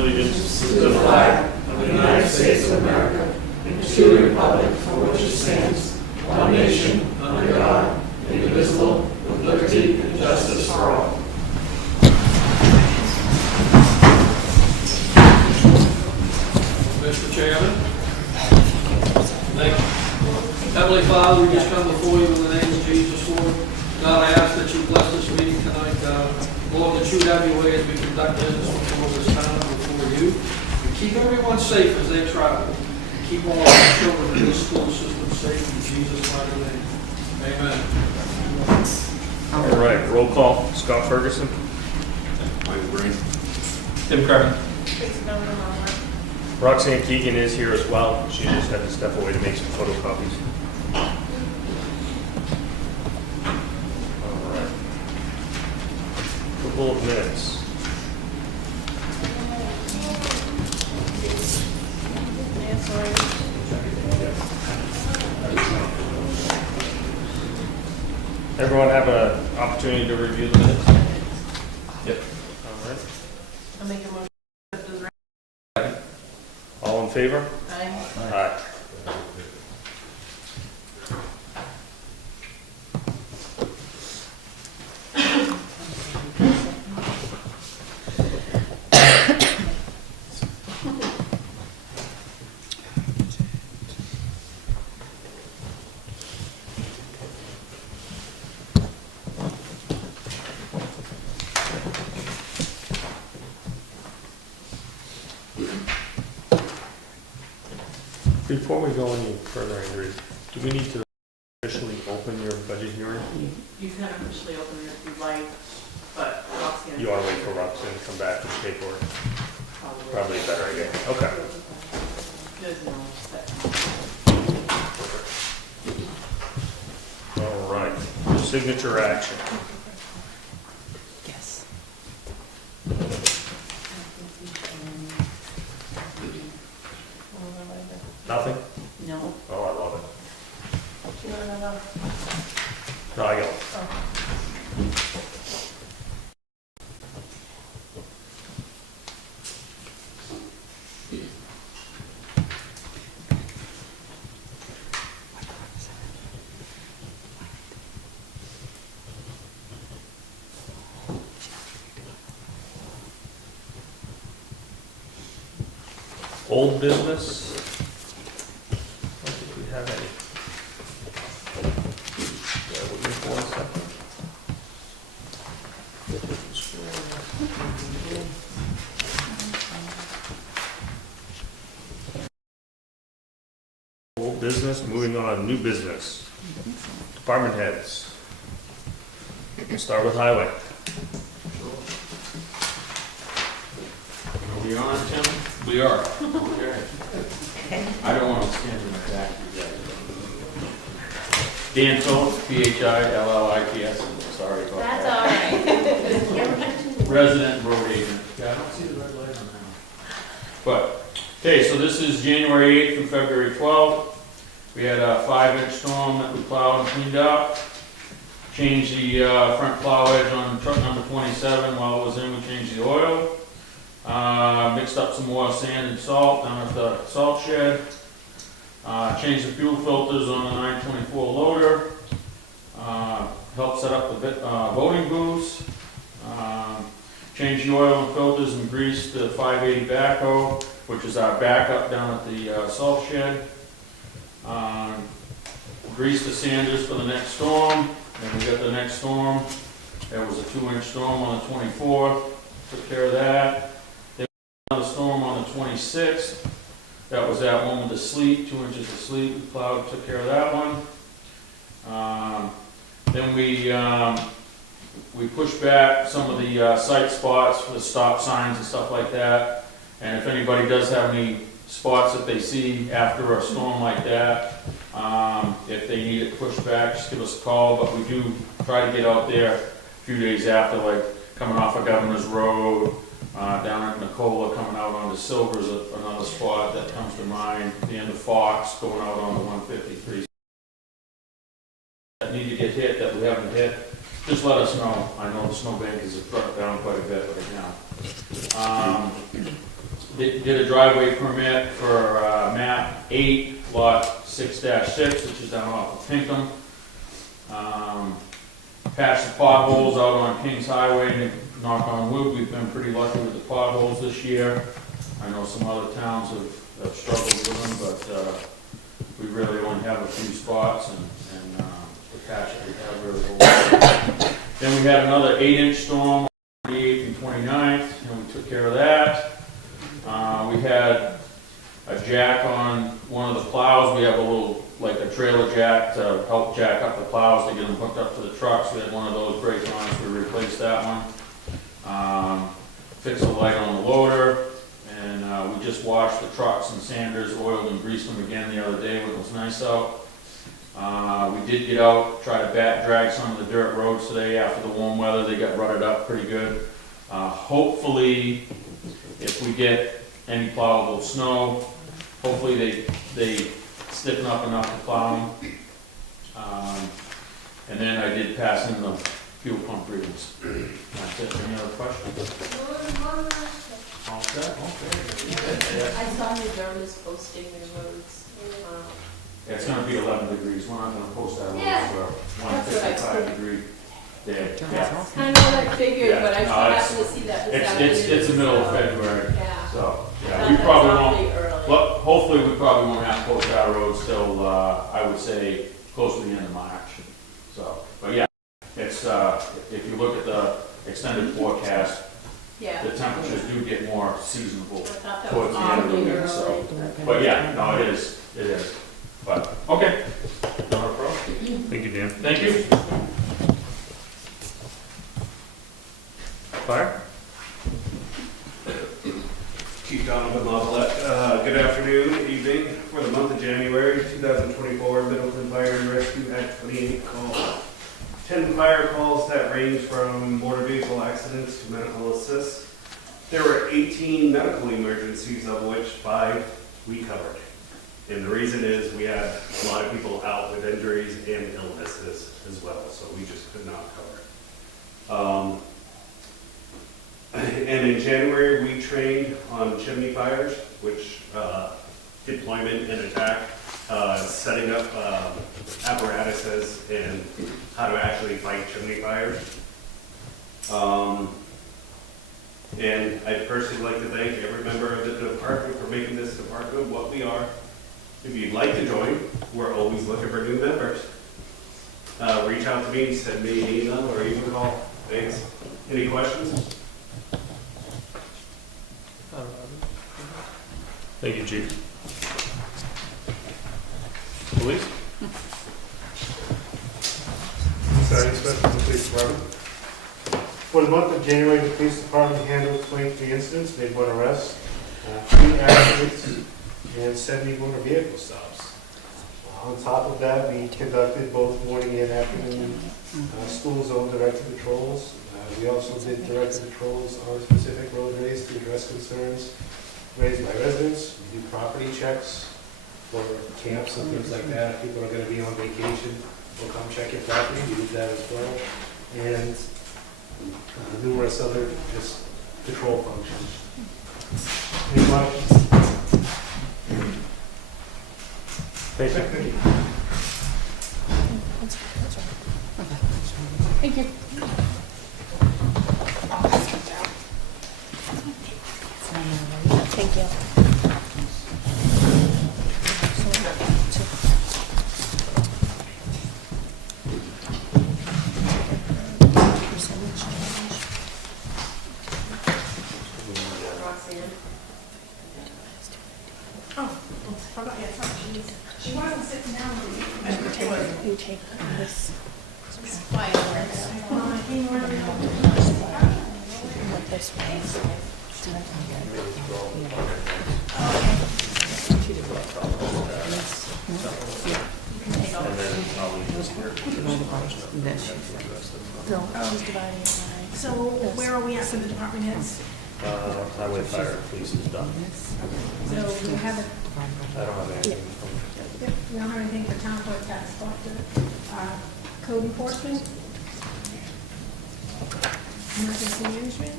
allegiance to the flag of the United States of America and to the republic for which it stands, one nation, under God, indivisible, with liberty and justice for all. Mr. Chairman, thank you. Heavenly Father, we just come before you in the name of Jesus, Lord. God, I ask that you bless this meeting tonight, God. Lord, that you have your way as we conduct business before this town and before you. And keep everyone safe as they travel. Keep all our children in this school system safe in Jesus' mighty name. Amen. All right, roll call. Scott Ferguson. Michael Green. Tim Carmen. Roxanne Keegan is here as well. She just had to step away to make some photocopies. All right. Couple of minutes. Everyone have an opportunity to review the minutes? Yep. All right. I'll make a motion. All in favor? Aye. Aye. Before we go any further, Ingrid, do we need to officially open your budget hearing? You can officially open it if you'd like, but Roxanne. You want to wait for Roxanne to come back with paperwork? Probably a better idea. Okay. There's no set. All right. Signature action. Yes. Nothing? No. Oh, I love it. No. No, I got it. Old business? I don't think we have any. Bear with me for 1 second. Old business, moving on, new business. Department heads. We'll start with highway. Are we on, Tim? We are. Okay. I don't want to stand in the back. Dan Phillips, Phillits, sorry about That's that. all right. Resident road agent. Yeah, I don't see the red light on that. But, okay, so this is January 8th through February 12th. We had a 5-inch storm that we plowed and cleaned up. Changed the front plow edge on truck number 27 while it was in. We changed the oil. Mixed up some more sand and salt down at the salt shed. Changed the fuel filters on the 924 loader. Helped set up the voting booths. Changed the oil and filters and greased the 580 backhoe, which is our backup down at the salt shed. Greased the sanders for the next storm. Then we got the next storm. There was a 2-inch storm on the 24th. Took care of that. Another storm on the 26th. That was that one with the sleet, 2 inches of sleet. We plowed, took care of that one. Then we pushed back some of the site spots for the stop signs and stuff like that. And if anybody does have any spots that they see after a storm like that, if they need it pushed back, just give us a call. But we do try to get out there a few days after, like coming off of Governor's Road, down at Nicola, coming out onto Silver's another spot that comes to mind. The end of Fox, going out on the 153. That need to get hit that we haven't hit. just let us know. I know the snowbank is down quite a bit right now. Did a driveway permit for map 8, lot 6-6, which is down off of Pinkham. Patched the potholes out on Kings Highway, and knock on wood, we've been pretty lucky with the potholes this year. I know some other towns have struggled with them, but we really only have a few spots, and the patch that we have really holds. Then we had another 8-inch storm on the 28th and 29th, and we took care of that. We had a jack on one of the plows. We have a little, like a trailer jack to help jack up the plows to get them hooked up to the trucks. We had one of those break on us. We replaced that one. Fixed the light on the loader. And we just washed the trucks and sanders, oiled and greased them again the other day when it was nice out. We did get out, try to drag some of the dirt roads today after the warm weather. They got rutted up pretty good. Hopefully, if we get any plowable snow, hopefully they stiffen up enough to plow them. And then I did pass in the fuel pump readings. That's it. Any other questions? All set? Okay. I saw New Durham's posting their roads. Yeah, it's gonna be 11 degrees. We're not gonna post that Yeah. for That's what I 155-degree day. Yeah. Kind of what I figured, Yeah. but I No, just happened to see that this afternoon. It's the middle of so, February, Yeah. so, I yeah, thought we that probably was won't, awfully early. well, hopefully we probably won't have to post our roads till, I would say, close to the end of March. So, but yeah, it's, if you look at the extended forecast, Yeah. the temperatures do get more seasonable I thought that towards was the end of the awfully week, so. early. But yeah, no, it is. But, okay. Not a problem. Thank you, Dan. Thank you. Fire? Chief Donovan Lavalette. Good afternoon, evening. For the month of January 2024, Middleton Fire and Rescue had 28 calls. 10 fire calls that range from motor vehicle accidents to medical assists. There were 18 medical emergencies, of which 5 we covered. And the reason is we had a lot of people out with injuries and illnesses as well, so we just could not cover. And in January, we trained on chimney fires, which deployment and attack, setting up apparatuses and how to actually fight chimney fires. And I'd personally like to thank every member of the department for making this department what we are. If you'd like to join, we're always looking for new members. Reach out to me, send me an email, or even call. Thanks. Any questions? Thank you, Chief. Police? Sergeant Smith from the Police Department. For the month of January, the Police Department handled 23 incidents, made 1 arrest, 3 accidents, and 70 motor vehicle stops. On top of that, we conducted both morning and afternoon school zone directed patrols. We also did directed patrols on specific roadways to address concerns raised by residents. We do property checks for camps and things like that. If people are going to be on vacation, we'll come check your property. We do that as well. And numerous other just patrol functions. Any questions? Thank you. Thank you. Thank you. Roxanne. She wasn't sitting down with me. You take this. Quiet. This way. So where are we at for the department heads? Highway, fire, police is done. So we haven't, I don't have anything from. we don't have anything for town clerk, tax collector, code enforcement? Emergency management?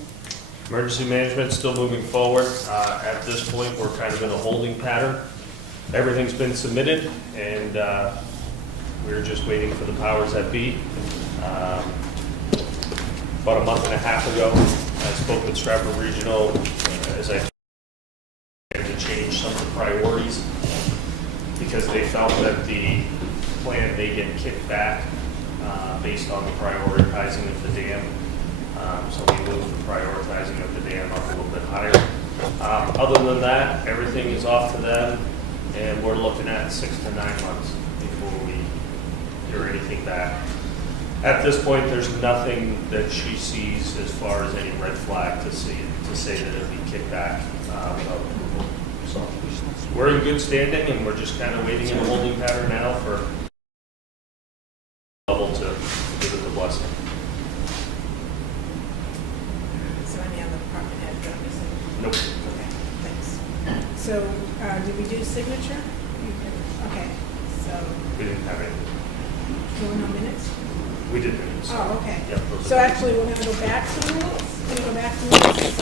Emergency management still moving forward. At this point, we're kind of in a holding pattern. Everything's been submitted, and we're just waiting for the powers that be. About a month and a half ago, I spoke with Stratford Regional as I had to change some of the priorities because they felt that the plan may get kicked back based on the prioritizing of the dam. So we moved the prioritizing of the dam up a little bit higher. Other than that, everything is off to them, and we're looking at 6 to 9 months before we hear anything back. At this point, there's nothing that she sees as far as any red flag to say that it'll be kicked back without approval. So we're in good standing, and we're just kind of waiting in a holding pattern now for level to give it the blessing. Is there any other department head that I'm missing? Nope. Okay, thanks. So, did we do signature? Okay, so, We didn't have any. there were no minutes? We did minutes. Oh, okay. Yep, those So are- actually, we're gonna go back to the minutes. We're gonna go back to minutes.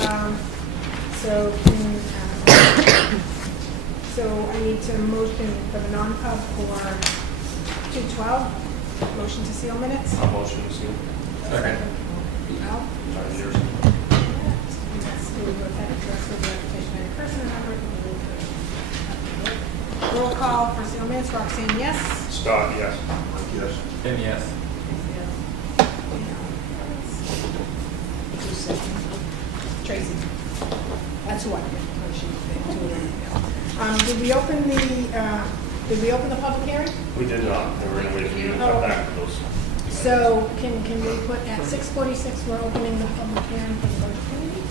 So I need to motion for the non-pub for 212. Motion to seal minutes. I'll motion to seal. Second. Al? Yours. Yes, we will go ahead and address the reputation of any person and number. Roll call for seal minutes. Roxanne, yes? Scott, yes. Yes. And yes. Tracy. That's what. Did we open the public hearing? We did not. We were going to wait for you to come back to those. So can we put at 6:46, we're opening the public hearing for the budget committee?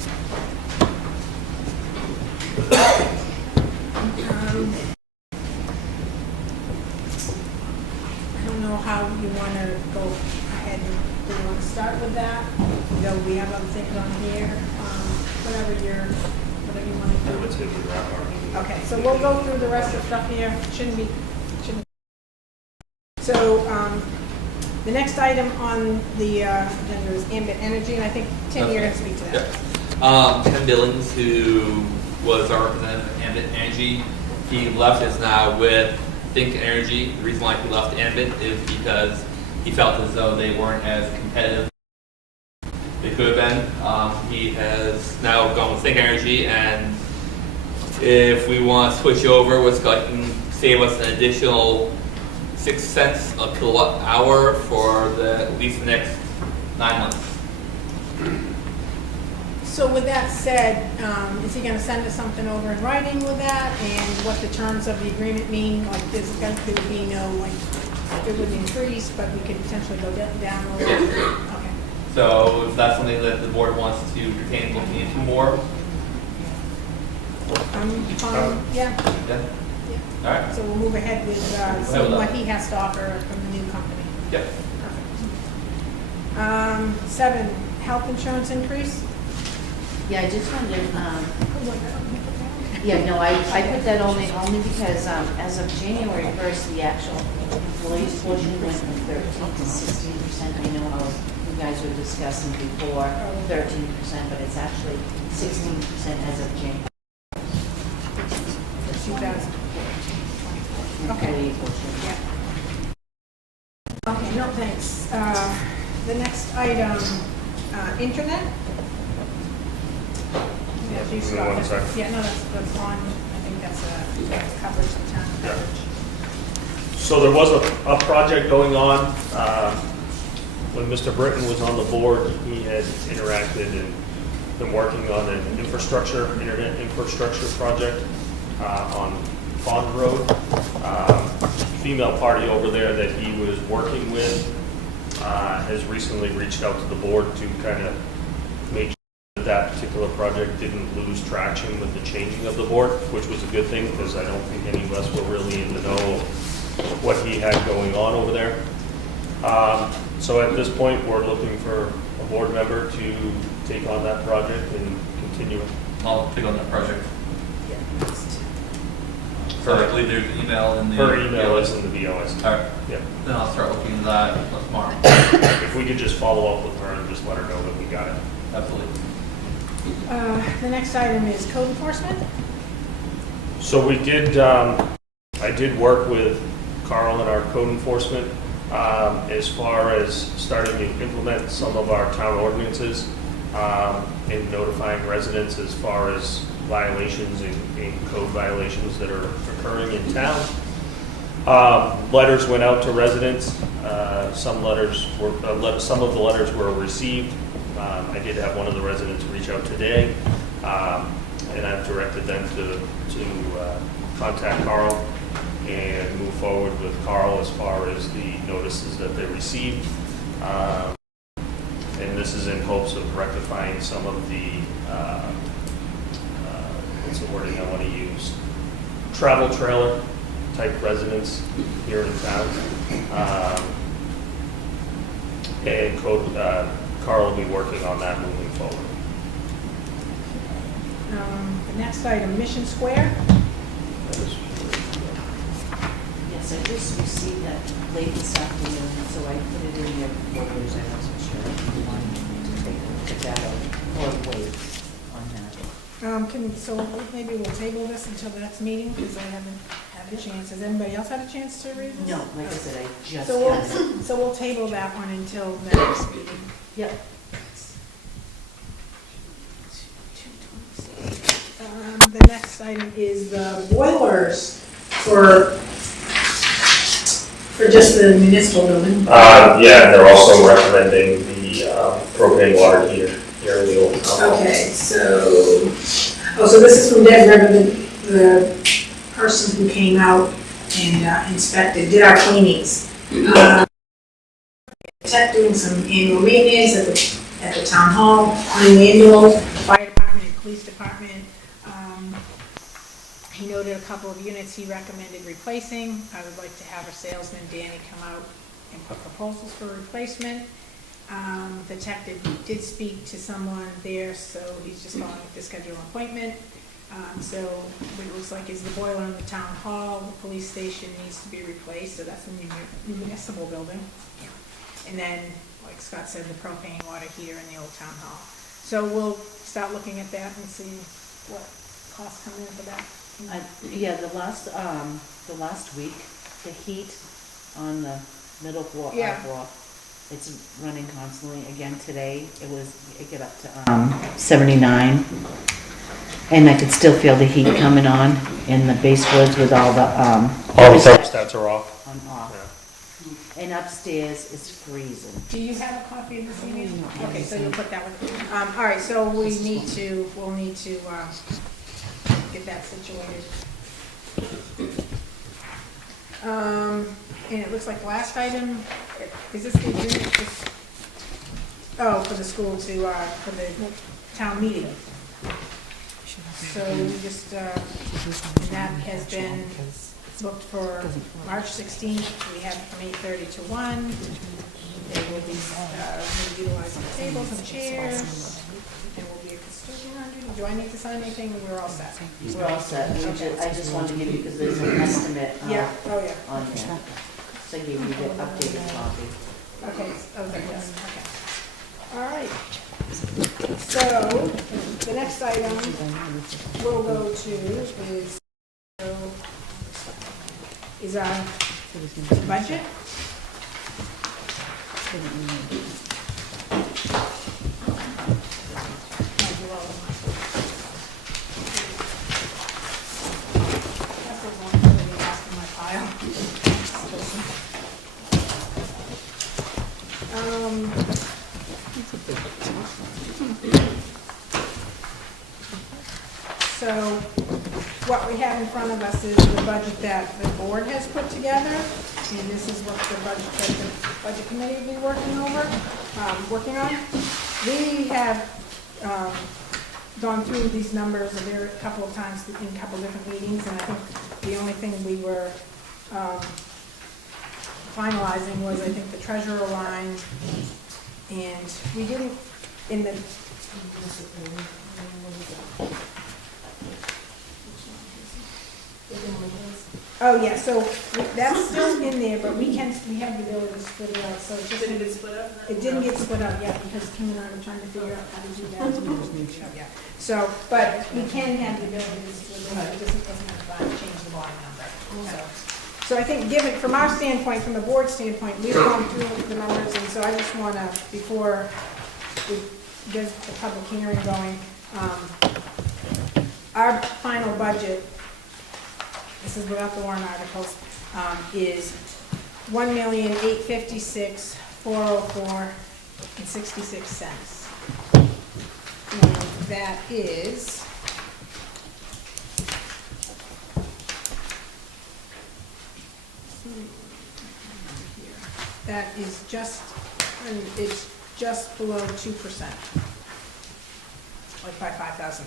I don't know how you want to go ahead and do you want to start with that? Though we have other things on here, whatever you want to I do. would say we wrap our meeting. Okay, so we'll go through the rest of the stuff here. Shouldn't be. So, the next item on the agenda is ambient energy, and I think, Tim, you're going to speak to that. Tim Billings, who was our representative at Ambit Energy, he left, is now with Think Energy. The reason why he left Ambit is because he felt as though they weren't as competitive as they could have been. He has now gone with Think Energy, and if we want to switch over, what's going to save us an additional 6 cents a kilowatt hour for at least the next 9 months. So with that said, is he going to send us something over in writing with that, and what the terms of the agreement mean? Like, there would be no, like, it wouldn't increase, but we could potentially go down a little bit? Okay. So if that's something that the board wants to retain looking into more, Fine, yeah. yeah. All right. So we'll move ahead with seeing what he has to offer from the new company. Yep. Perfect. 7, health insurance increase. Yeah, I just wondered, yeah, no, I put that only because as of January 1st, the actual employees portion went from 13 to 16%. I know how you guys were discussing before, 13%, but it's actually 16% as of January. 2000. Okay. Employee portion. Yeah. Okay, no, thanks. The next item, internet. Yeah, Give me one second. Yeah, no, that's on, I think that's coverage, some town Yeah. coverage. So there was a project going on. When Mr. Britton was on the board, he had interacted and been working on an internet infrastructure project on Pond Road. Female party over there that he was working with has recently reached out to the board to kind of make sure that particular project didn't lose traction with the changing of the board, which was a good thing because I don't think any of us were really in the know of what he had going on over there. So at this point, we're looking for a board member to take on that project and continue it. I'll take on that project. Yeah, next. I believe there's an email in the. Her email is in the BOS. All right, Yep. then I'll start looking into that tomorrow. If we could just follow up with her and just let her know that we got it. Absolutely. The next item is code enforcement. So we did, I did work with Carl and our code enforcement as far as starting to implement some of our town ordinances and notifying residents as far as violations and code violations that are occurring in town. Letters went out to residents. Some of the letters were received. I did have one of the residents reach out today, and I've directed them to contact Carl and move forward with Carl as far as the notices that they received. And this is in hopes of rectifying some of the, what's the wording I want to use? Travel trailer type residents here in town. And Carl will be working on that moving forward. The next item, Mission Square. Yes, I just received that late this afternoon, so I put it in your folders. I wasn't sure if you wanted to take a look at that or wait on that. So maybe we'll table this until the next meeting, because I haven't had a chance. Has anybody else had a chance to read this? No, like I said, I just So got it. so we'll table that one until the next meeting. Yep. The next item is the boilers for just the municipal building. Yeah, and they're also recommending the propane water heater here in the old town. Okay, so this is from Dead River, the person who came out and inspected, did our cleanings. Tech doing some annual maintenance at the town hall, on the annual, fire department, police department. He noted a couple of units he recommended replacing. I would like to have our salesman, Danny, come out and put proposals for replacement. The tech did speak to someone there, so he's just calling to schedule an appointment. So what it looks like is the boiler in the town hall, the police station needs to be replaced, so that's the new municipal building. And then, like Scott said, the propane water heater in the old town hall. So we'll start looking at that and see what costs come in for that. Yeah, the last week, the heat on the middle floor, Yeah. our floor, it's running constantly. Again, today, it got up to 79. And I could still feel the heat coming on in the baseboards with all the, All the thermostats are off. on off. Yeah. And upstairs is freezing. Do you have a copy of this email? Okay, so you'll put that one. All right, so we'll need to get that situated. And it looks like last item, is this the agreement? For the school for the town meeting. So we just, and that has been booked for March 16th. We have from 8:30 to 1. They will be utilizing tables and chairs. There will be a custodian under. Do I need to sign anything? We're all set. We're all set. I just wanted to give you, because there's an estimate Yeah, oh yeah. on there. So I gave you the updated copy. Okay, yes, okay. All right. So, the next item we'll go to is our budget. That's the one that we asked in my file. So what we have in front of us is the budget that the board has put together, and this is what the budget that the budget committee will be working on. We have gone through these numbers a couple of times in a couple of different meetings, and I think the only thing we were finalizing was, I think, the treasurer line, and we didn't, in the, Oh, yeah, so that's still in there, but we have the ability to split it out, so it's just. Did it get split up? It didn't get split out yet, because Kim and I were trying to figure out how to do that. So, but we can have the ability to split it out, it doesn't have to change the bottom number. So I think, given, from our standpoint, from the board standpoint, we've gone through the numbers, and so I just wanna, before we get the public hearing going, our final budget, this is without the warrant articles, is $1,856,404.66. And that is just, and it's just below 2%, like by $5,000.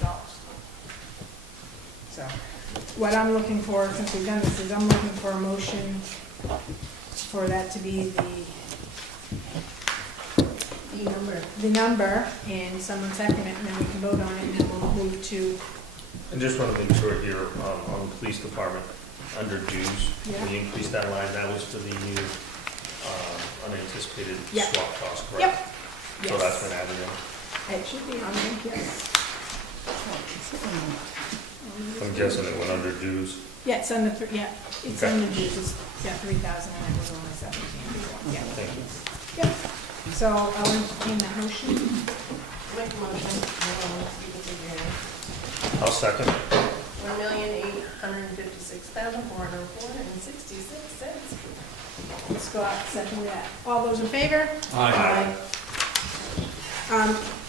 So, what I'm looking for, since we've done this, is I'm looking for a motion for that to be the number, and someone second it, and then we can vote on it, and then we'll move to, And just want to make sure here, on the police department, under dues, Yeah. we increased that line, that was for the new, unanticipated Yeah. swap cost, correct? Yep. So Yes. that's been added in. It should be on there, yes. I'm guessing it went under dues. Yeah, it's on the, it's Okay. on the dues, it's, 3,000, and it was only 17 before, yeah. Thank you. Yep, so I'll entertain that motion. Make a motion. I'll second. $1,856,404.66. Scott, second that. All those in favor? Aye.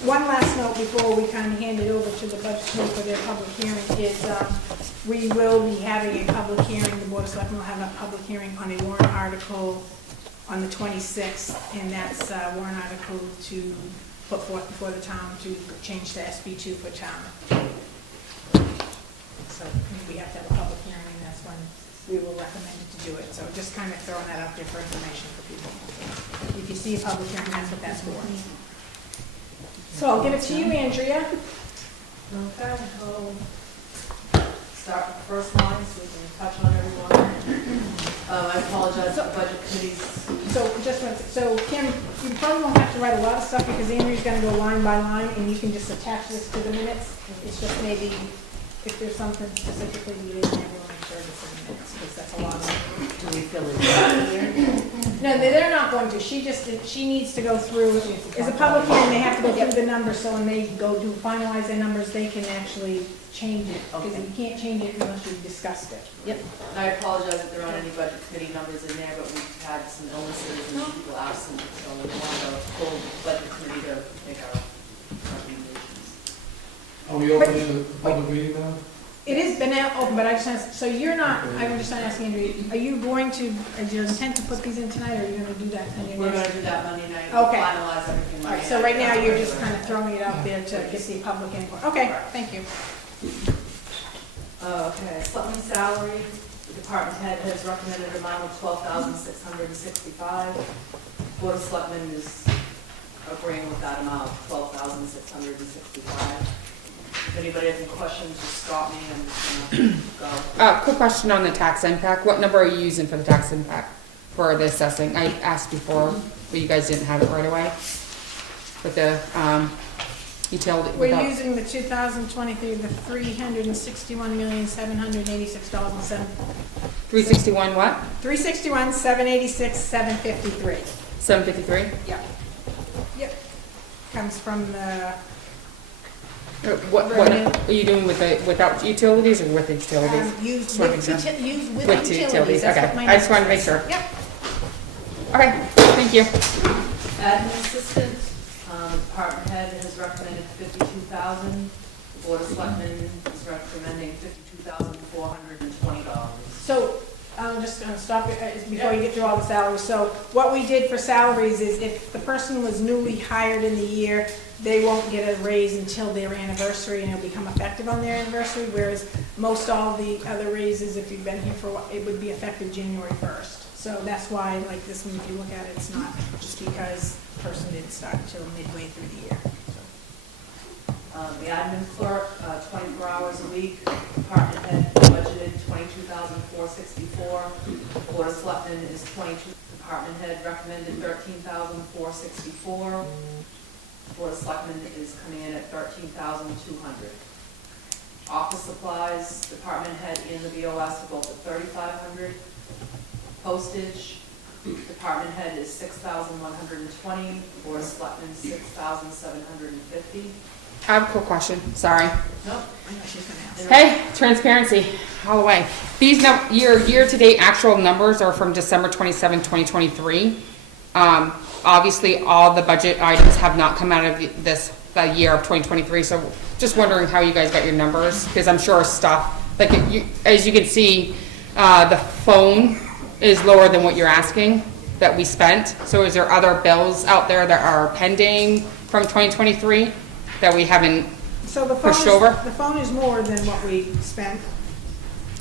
One last note before we kind of hand it over to the budget committee for their public hearing is, we will be having a public hearing, the Board of Selectmen will have a public hearing on a warrant article on the 26th, and that's a warrant article to put forth before the town to change to SB2 for town. So we have to have a public hearing, and that's when we will recommend it to do it. So just kind of throwing that out there for information for people. If you see a public hearing, that's what that's for. So I'll give it to you, Andrea. Okay, I'll start with the first line so we can touch on everyone. I apologize to the budget committees. So just one, so Kim, you probably won't have to write a lot of stuff because Andrew's gonna go line by line, and you can just attach this to the minutes. It's just maybe if there's something specifically you didn't have, we'll make sure it's in the minutes, because that's a lot of. Do we feel it's here? No, they're not going to. She needs to go through, as a public hearing, they have to go through the numbers, so when they go to finalize their numbers, they can actually change it. Because Okay. you can't change it unless you've discussed it. Yep. I apologize if there aren't any budget committee numbers in there, but we've had some illnesses and people absent, so we want the full budget committee to make our recommendations. Are we opening the public meeting now? It has been out open, but I just asked, so you're not, I'm just not asking Andrew, are you going to, is your intent to put these in tonight, or are you gonna do that on your We're next? gonna do that Monday night, Okay. finalize everything All Monday right, so night. right now you're just kind of throwing it out there to get the public input. Okay, thank you. Okay, Selectmen's salary, the department head has recommended an amount of $12,665. Board of Selectmen is agreeing with that amount, $12,665. If anybody has any questions, just stop me and go. Quick question on the tax impact. What number are you using for the tax impact for the assessing? I asked before, but you guys didn't have it right away. With the, utility. We're without- using the 2023, the $361,786.07. 361 what? 361,786,753. 753? Yep. Yep. Comes from the, What are you doing with the, without utilities or with the utilities? used Just wanna with, make sure. used with With utilities. utilities, That's okay. what my I just notes wanted to make says. sure. Yep. Okay, thank you. Admin assistant, department head has recommended $52,000. Board of Selectmen is recommending $52,420. So, I'm just gonna stop you before you get through all the salaries. So, what we did for salaries is if the person was newly hired in the year, they won't get a raise until their anniversary, and it'll become effective on their anniversary, whereas most all the other raises, if you've been here for a while, it would be effective January 1st. So that's why, like this one, if you look at it, it's not just because the person didn't start until midway through the year. The admin clerk, 24 hours a week, department head budgeted $22,464. Board of Selectmen is 22. Department head recommended $13,464. Board of Selectmen is coming in at $13,200. Office supplies, department head and the BOS are both at $3,500. Postage, department head is $6,120. Board of Selectmen $6,750. I have a quick question, sorry. Nope. Hey, transparency, all the way. These your year-to-date actual numbers are from December 27, 2023. Obviously, all the budget items have not come out of the year of 2023, so just wondering how you guys got your numbers, because I'm sure stuff, like, as you can see, the phone is lower than what you're asking that we spent. So is there other bills out there that are pending from 2023 that we haven't So the pushed over? the phone is more than what we spent.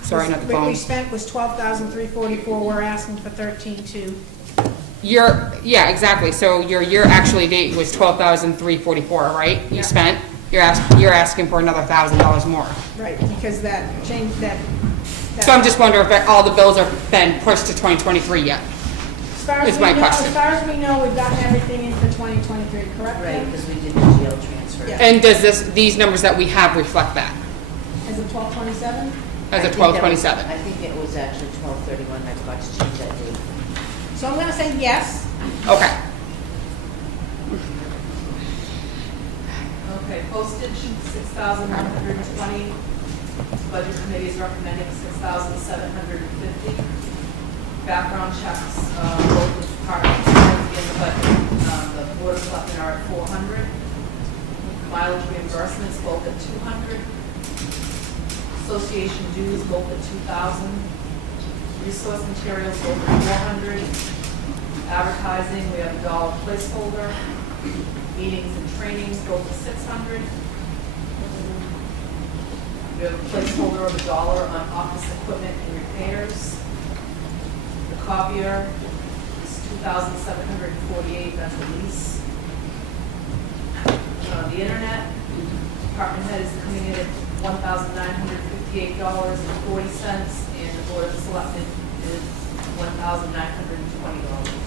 Sorry, not the What we phone. spent was $12,344, we're asking for $13,200. Yeah, exactly. So your year actually date was $12,344, right? You Yeah. spent. You're asking for another $1,000 more. Right, because that changed, that. So I'm just wondering if all the bills are been pushed to 2023 yet. As far as is we my know, question. as far as we know, we've gotten everything in for 2023, correct? Right, Kim? because we did the jail transfer. Yeah. And does these numbers that we have reflect that Is it 1227? as I a think that was- 1227? I think it was actually 12/31, I forgot to change that date. So I'm gonna say yes. Okay. Okay, postage, $6,120. Budget committee is recommending $6,750. Background checks, both the departments and the budget, the board of selectmen are at $400. Mileage reimbursements, both at $200. Association dues, both at $2,000. Resource materials, both at $400. Advertising, we have a $1 placeholder. Meetings and trainings, both at $600. We have a placeholder of $1 on office equipment and repairs. The copier is $2,748, that's a lease. The internet, department head is coming in at $1,958.40, and the board of selectmen is $1,920.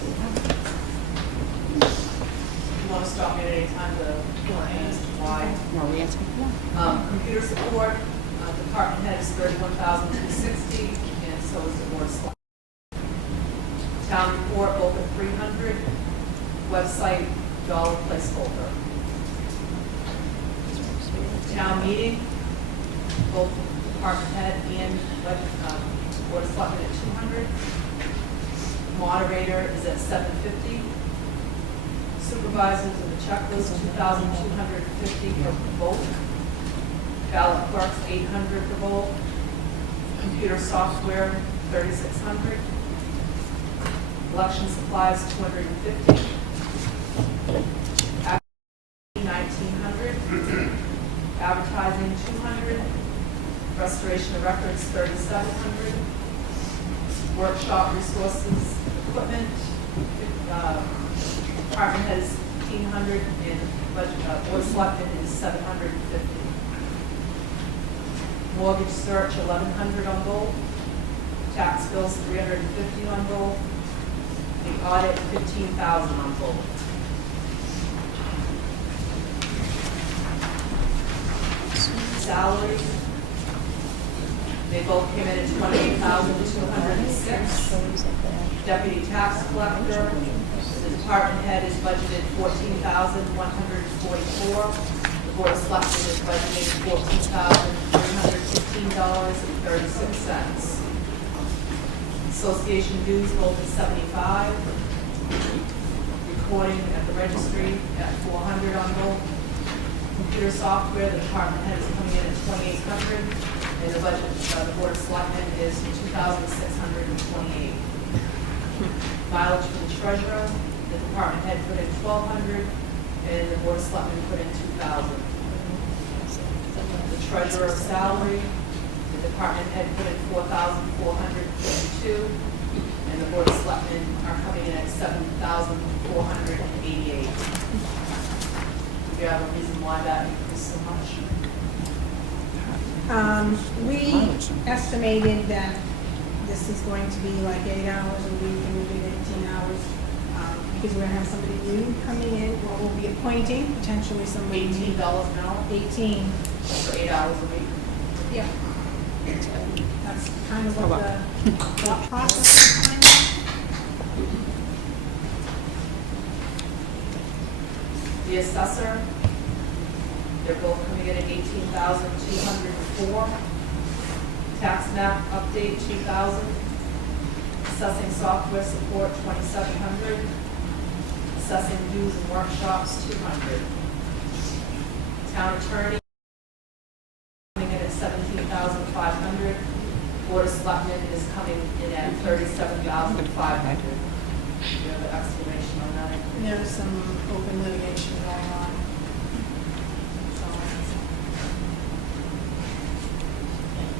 You want to stop me at any time to ask why? Are we asking for more? Computer support, department head is $31,260, and so is the board of selectmen. Town report, both at $300. Website, $1 placeholder. Town meeting, both department head and board of selectmen at $200. Moderator is at $750. Supervisors of the checklist, $2,250 for both. Ballot clerks, $800 for both. Computer software, $3,600. Election supplies, $250. $1,900. Advertising, $200. Restoration of records, $3,700. Workshop resources, equipment, department head is $1,500, and budget, board of selectmen is $750. Mortgage search, $1,100 on both. Tax bills, $350 on both. The audit, $15,000 on both. Salary, they both came in at $28,206. Deputy tax collector, the department head is budgeted $14,144. The board of selectmen is budgeted $14,315.36. Association dues, both at $75. Recording at the registry at $400 on both. Computer software, the department head is coming in at $2,800, and the budget, the board of selectmen is $2,628. Mileage for the treasurer, the department head put in $1,200, and the board of selectmen put in $2,000. The treasurer's salary, the department head put in $4,452, and the board of selectmen are coming in at $7,488. Do you have a reason why that increased so much? We estimated that this is going to be like 8 hours a week and we did 18 hours, because we're gonna have somebody new coming in, or we'll be appointing potentially somebody. $18 an hour 18, for 8 hours a week. yeah. That's kind of what the thought process is behind that. The assessor, they're both coming in at $18,204. Tax map update, $2,000. Assessing software support, $2,700. Assessing dues and workshops, $200. Town attorney coming in at $17,500. Board of Selectmen is coming in at $37,500. Do you have an explanation on that? There's some open litigation going on.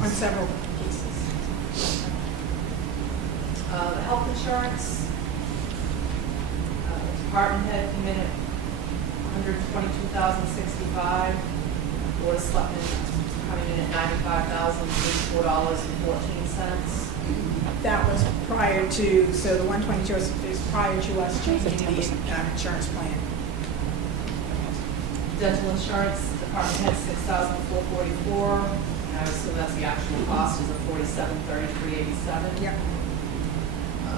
On several cases. Health insurance, department head came in at $122,065. Board of Selectmen coming in at $95,084.14. That was prior to, so the 122 is prior to us changing the insurance plan. Dental insurance, department head $6,444. And I assume that's the actual cost is of $47,3387. Yep.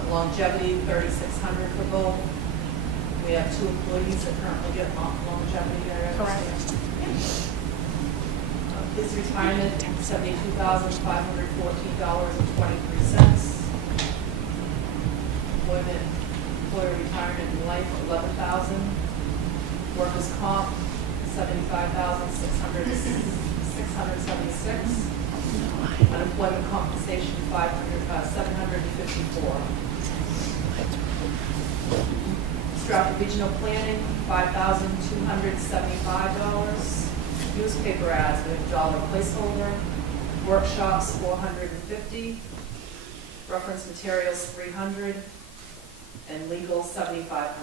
Longevity, $3,600 for both. We have 2 employees that currently get longevity there. Correct. His retirement, $72,514.23. Employer retirement in life, $11,000. Workers' comp, $75,676. Unemployment compensation, $754. Stratford Regional Planning, $5,275. Newspaper ads, we have $1 placeholder. Workshops, $450. Reference materials, $300. And legal, $7,500.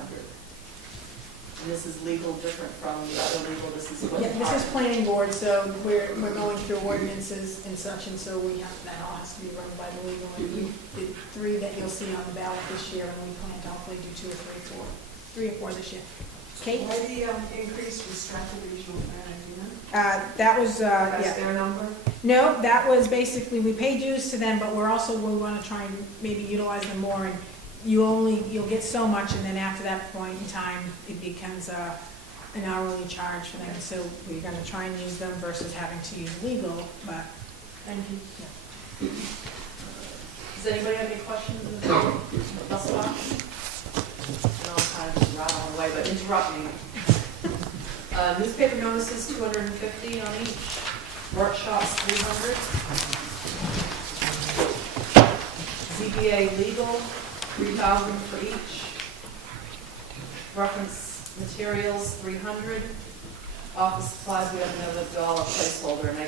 And this is legal different from the other legal, this is what. Yeah, this is planning board, so we're going through ordinances and such, and so we have, that all has to be run by the legal. And we did 3 that you'll see on the ballot this year, and we plan to hopefully do 2 or 3 or 4 this year. Kate? Why the increase for Stratford Regional Planning, do you know? That was, That's yeah. their number? No, that was basically, we pay dues to them, but we want to try and maybe utilize them more, and you'll get so much, and then after that point in time, it becomes an hourly charge for them, so we're gonna try and use them versus having to use legal, but. Thank you. Does anybody have any questions thus far? No, I'm kind of rattling away, but interrupt me. Newspaper notices, $250 on each. Workshops, $300. ZBA legal, $3,000 for each. Reference materials, $300. Office supplies, we have another $1 placeholder, and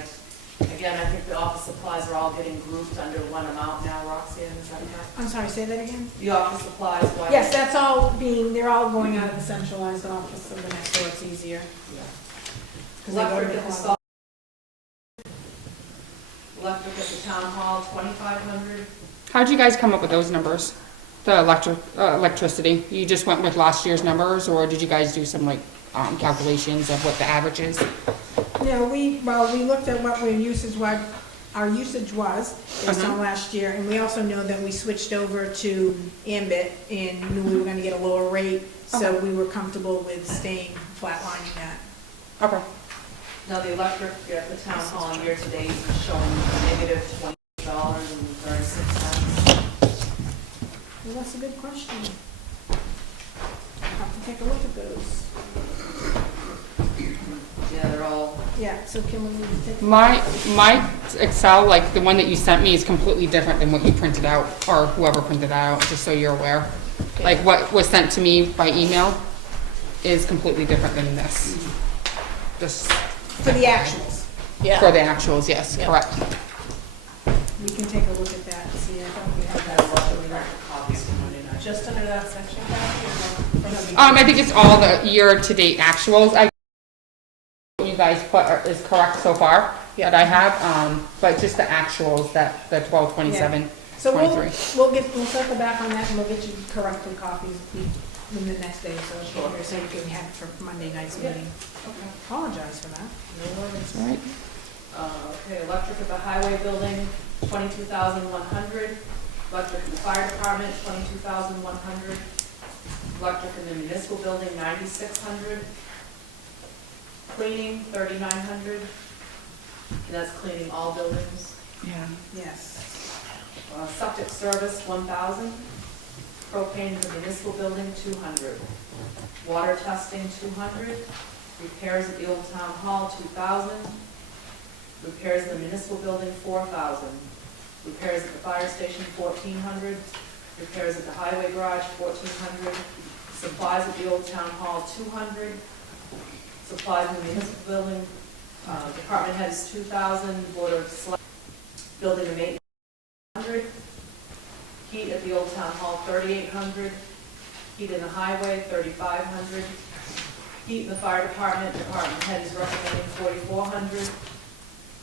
again, I think the office supplies are all getting grouped under one amount now, Roxanne, is that correct? I'm sorry, say that again? The office supplies, why? Yes, that's all they're all going out of the centralized office of the next door, it's easier. Yeah. 'Cause they go to Electric the at the closet. stall. Electric at the town hall, $2,500. How'd you guys come up with those numbers? The electricity? You just went with last year's numbers, or did you guys do some calculations of what the average is? No, we looked at what our usage was based on last year, and we also know that we switched over to Ambit and knew we were gonna get a lower rate, so we were comfortable with staying flatlining that. Okay. Now, the electric at the town hall year to date is showing negative $20.36. Well, that's a good question. I'll have to take a look at those. Yeah, they're all, Yeah, so can we take? My Excel, like the one that you sent me, is completely different than what you printed out, or whoever printed that out, just so you're aware. Like what was sent to me by email is completely different than this. Just For the actuals. for the actuals, yes, correct. We can take a look at that and see, I thought we had that. copies from Monday night. Just under that section, I think it's all the year-to-date actuals. You guys put is correct so far. that I have, but just the actuals, that, the 12/27, So 23. we'll circle back on that and we'll get you corrected copies in the next day, so you're saying you can have for Monday night's meeting. Okay. Apologize for that. No worries. All right. Okay, electric at the highway building, 22,100. Electric in the fire department, 22,100. Electric in the municipal building, 9,600. Cleaning, 3,900. And that's cleaning all buildings. Yeah. Yes. Septic service, 1,000. Propane in the municipal building, 200. Water testing, 200. Repairs at the old town hall, 2,000. Repairs in the municipal building, 4,000. Repairs at the fire station, 1,400. Repairs at the highway garage, 1,400. Supplies at the old town hall, 200. Supplies in the municipal building, department heads, 2,000. Board of Select, building and maintenance, 100. Heat at the old town hall, 3,800. Heat in the highway, 3,500. Heat in the fire department, department head is recommending 4,400.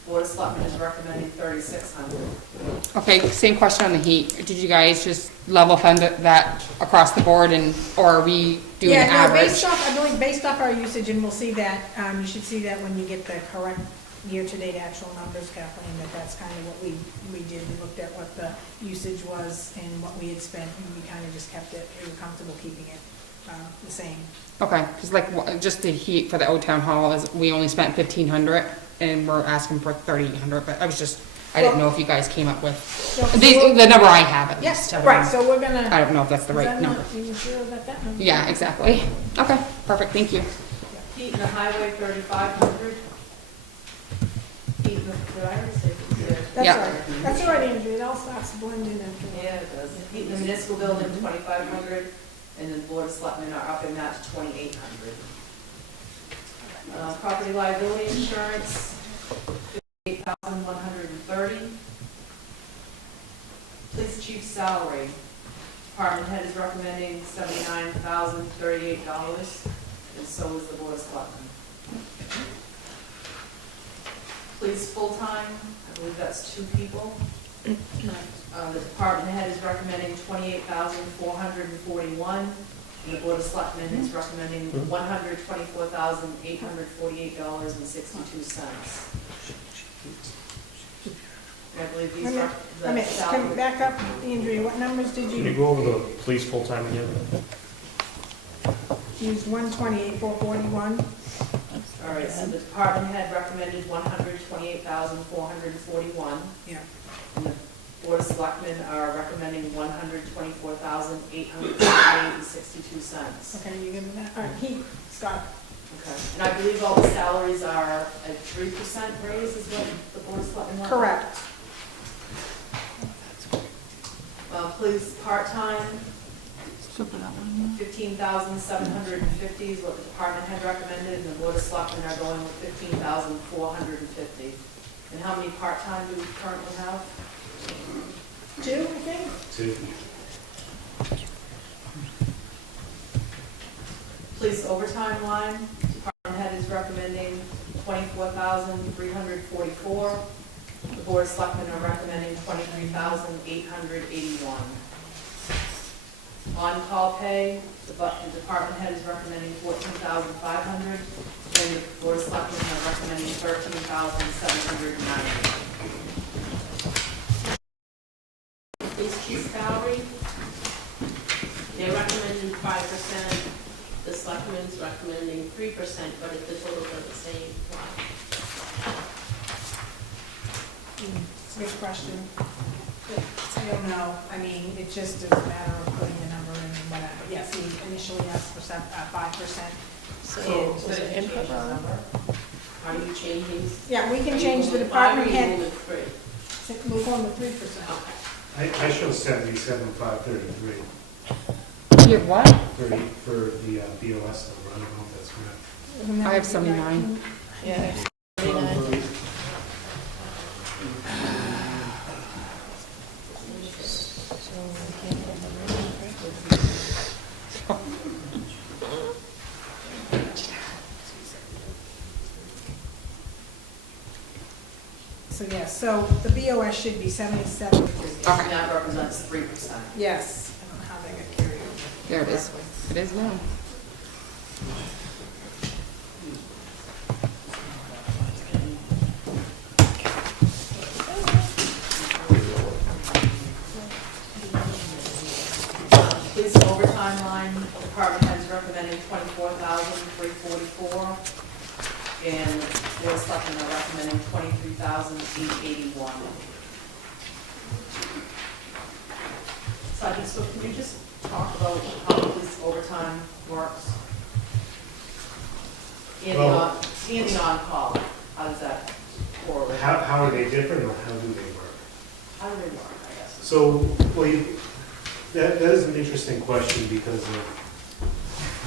Board of Selectmen is recommending 3,600. Okay, same question on the heat. Did you guys just level fund that across the board, and, or are we doing an Yeah, no, average? based off, I believe, based off our usage, and we'll see that, you should see that when you get the correct year-to-date actual numbers, Kathleen, that's kind of what we did. We looked at what the usage was and what we had spent, and we kind of just kept it, we were comfortable keeping it the same. Okay, because like, just the heat for the old town hall is, we only spent 1,500, and we're asking for 3,800, but I was just, I didn't know if you guys came up with, the number I have at Yes, least. right, so we're gonna. I don't know if that's the Is right that number. not even sure that that number? Yeah, exactly. Okay, perfect, thank you. Heat in the highway, 3,500. Heat in the, did I already say this? That's Yeah. all right, that's all right, Andrew, it all starts to blend in after a while. Yeah, it does. Heat in the municipal building, 2,500, and then Board of Selectmen are upping that to 2,800. Property liability insurance, 58,130. Police chief's salary, department head is recommending $79,038, and so is the Board of Selectmen. Police full-time, I believe that's 2 people. The department head is recommending $28,441, and the Board of Selectmen is recommending $124,848.62. I believe these are I mean, the come salaries. back up, Andrea, what numbers did Can you you go over the police full-time again? use? 128,441? All right, so the department head recommended $128,441. Yeah. And the Board of Selectmen are recommending $124,848.62. Okay, you give me that? All right, Heath, Scott. Okay, and I believe all the salaries are a 3% raise is what the Board of Selectmen want? Correct. Police part-time, 15,750 is what the department had recommended, and the Board of Selectmen are going with 15,450. And how many part-time do we currently have? 2, I think? 2. Police overtime line, department head is recommending 24,344. The Board of Selectmen are recommending 23,881. On-call pay, the department head is recommending 14,500, and the Board of Selectmen are recommending 13,790. Police chief salary, they're recommending 5%, the selectmen's recommending 3%, but if the totals are the same, why? It's a good question. I don't know, I mean, it just is a matter of putting the number in and whatever. Yes, we initially asked for 5%. So, And- was it input number? Are you changing? Yeah, we can are you change the moving department 5 or are you head, moving 3? move on to 3%. Okay. I show 77,533, You have what? 30 for the BOS number, I don't know if that's correct. Isn't that I have what you 79. Yeah. 39. So, yes, so the BOS should be 77. Okay. That represents 3%. Yes. I don't know how they got carried over. There it is. It is now. Police overtime line, department heads recommending 24,344, and board of selectmen are recommending 23,881. So I just, so can you just talk about how police overtime works? And Well- the on-call, how does that correlate? How are they different, or how do they work? How do they work, I guess? So, well, that is an interesting question because of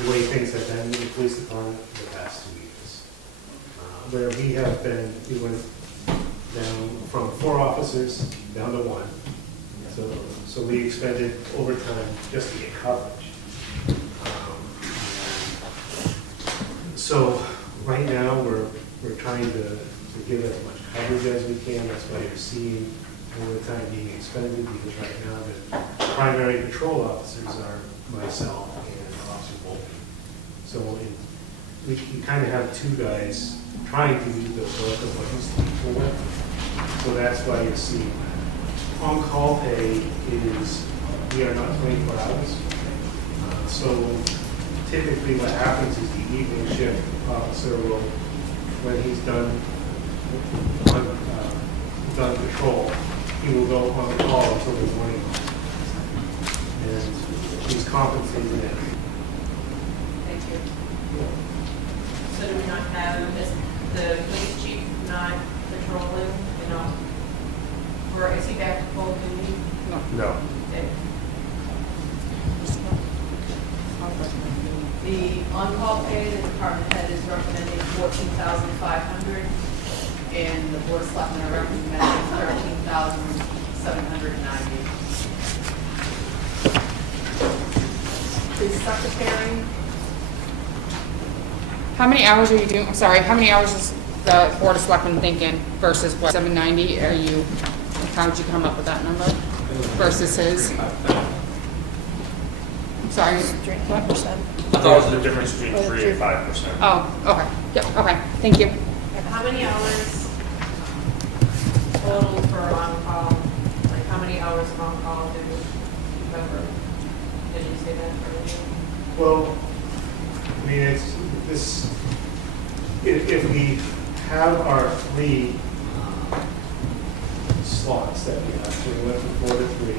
the way things have been in the police department the past 2 years. Where we have been, we went down from 4 officers down to 1. So we expended overtime just to get coverage. So right now, we're trying to give as much coverage as we can. That's why you're seeing overtime being expended, because right now the primary patrol officers are myself and Officer Bolton. So we kind of have 2 guys trying to do the work of what used to be 4. So that's why you're seeing that. On-call pay is, we are not 24 hours. So typically what happens is the evening shift officer will, when he's done patrol, he will go on call until the morning. And he's compensated it. Thank you. So do we not have, is the police chief not patrolling, or is he back to full duty? No. Okay. The on-call pay, the department head is recommending 14,500, and the board of selectmen are recommending 13,790. The secretary, How many hours are you doing? I'm sorry, how many hours is the Board of Selectmen thinking versus what, 790? Are you, how would you come up with that number versus his? Sorry. 3%. I thought it was the difference between 3 and 5%. Oh, okay. Yep, okay. Thank you. how many hours total for on-call? Like, how many hours of on-call do you remember? Did you say that earlier? Well, I mean, it's this, if we have our 3 slots that we have, so we went from 4 to 3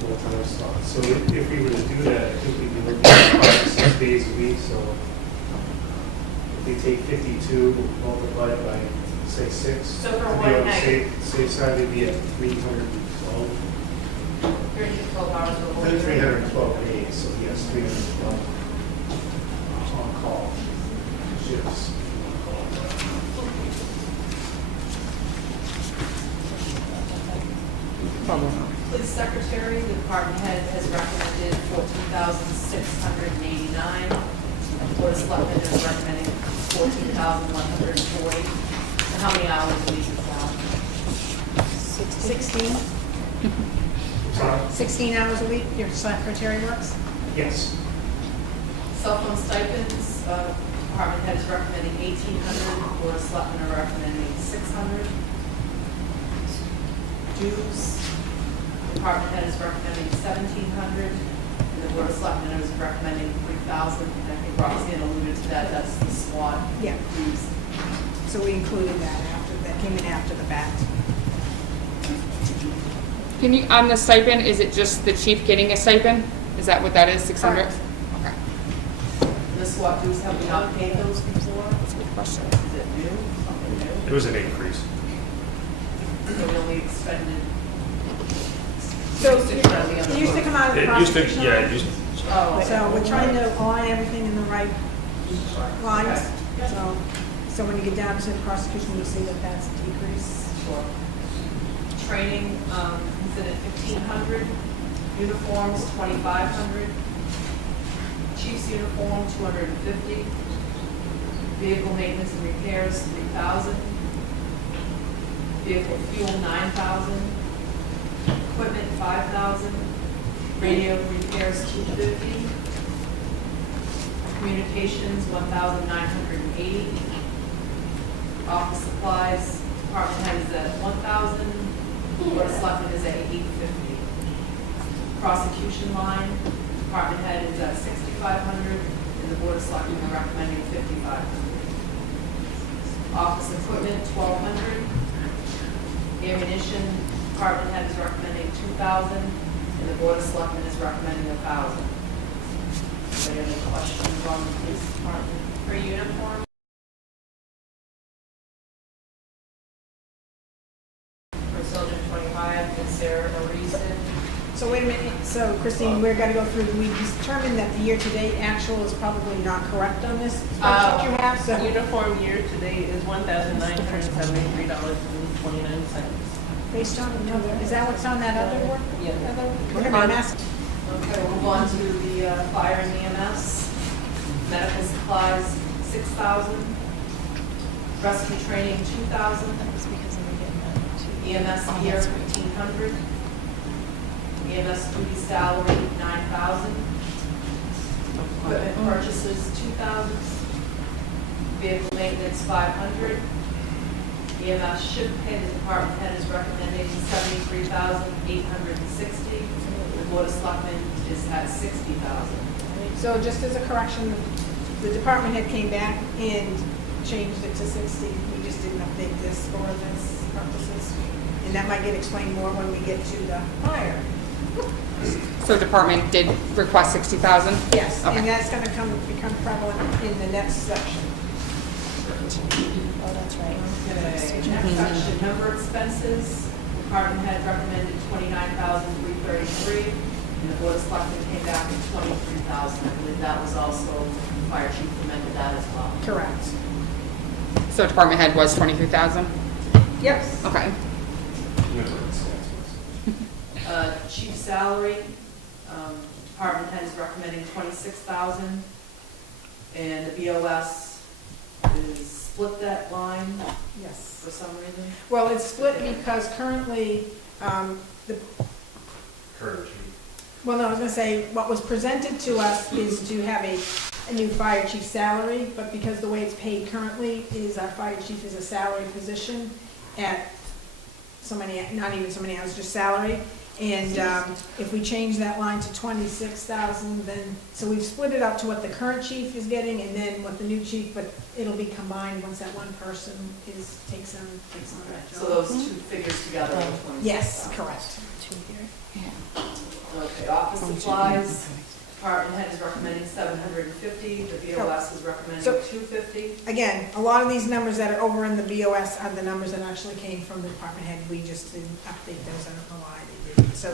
full-time slots. So if we were to do that, I think we'd be looking at 5 to 6 days a week. So if we take 52, multiply it by, say, 6. So for to be one on the night. safe side, it'd be at 312. 312 hours of work. 312 days, so yes, 312 on-call shifts. Police secretary, the department head has recommended 14,689. Board of selectmen is recommending 14,140. And how many hours a week is that? 16? Sorry? 16 hours a week, your secretary works? Yes. Cell phone stipends, department head is recommending 1,800. Board of selectmen are recommending 600. Dues, department head is recommending 1,700. And the board of selectmen is recommending 3,000. And I think Roxanne alluded to that, that's the SWAT Yeah. dues. So we included that after, that came in after the fact. Can you, on the stipend, is it just the chief getting a stipend? Is that what that is, 600? Correct. Okay. The SWAT dues, have we not paid those before? That's a good question. Is it new, something new? It was an increase. So we only expended. So Used to come out of the other it used to come out of the It used to, prosecution yeah, line? it used to. Oh, So we're trying to align everything in the right lines. So when you get down to the prosecution, you see that that's a decrease. sure. Training, is it at 1,500? Uniforms, 2,500. Chief's uniform, 250. Vehicle maintenance and repairs, 3,000. Vehicle fuel, 9,000. Equipment, 5,000. Radio repairs, 250. Communications, 1,980. Office supplies, department head is at 1,000. Board of Selectmen is at 850. Prosecution line, department head is at 6,500, and the Board of Selectmen are recommending 5,500. Office equipment, 1,200. Ammunition, department head is recommending 2,000, and the Board of Selectmen is recommending 1,000. Any other questions on the police department? For uniform, for Soldier 25, is there a reason? So wait a minute, so Christine, we're gonna go through, we determined that the year-to-date actual is probably not correct on this spreadsheet you have, so. Uniform year-to-date is $1,973.29. Based on another, is that what's on that other work? Yeah. We're gonna ask, Okay, we'll move on to the fire and EMS. Medical supplies, 6,000. Rescue training, 2,000. EMS gear, 1,500. EMS duty salary, 9,000. Equipment purchases, 2,000. Vehicle maintenance, 500. EMS should pay, the department head is recommending 73,860. The Board of Selectmen is at 60,000. so just as a correction, the department head came back and changed it to 60. We just didn't update this for this purposes. And that might get explained more when we get to the fire. So department did request 60,000? Yes, Okay. and that's gonna become prevalent in the next section. Oh, that's right. Okay, next section, number expenses. Department head recommended 29,333, and the Board of Selectmen came back at 23,000. I believe that was also, the fire chief amended that as well. Correct. So department head was 23,000? Yes. Okay. Chief salary, department head is recommending 26,000, and the BOS is split that line Yes. for some reason. Well, it's split because currently, the, Current chief. well, no, I was gonna say, what was presented to us is to have a new fire chief salary, but because the way it's paid currently is our fire chief is a salary position at so many, not even so many hours, just salary. And if we change that line to 26,000, then, so we've split it up to what the current chief is getting and then what the new chief, but it'll be combined once that one person takes on that So job. those two figures together are 26,000. Yes, correct. Okay, office supplies, department head is recommending 750, the BOS is recommending So- 250. Again, a lot of these numbers that are over in the BOS are the numbers that actually came from the department head. We just didn't update those. I don't know why they didn't. So,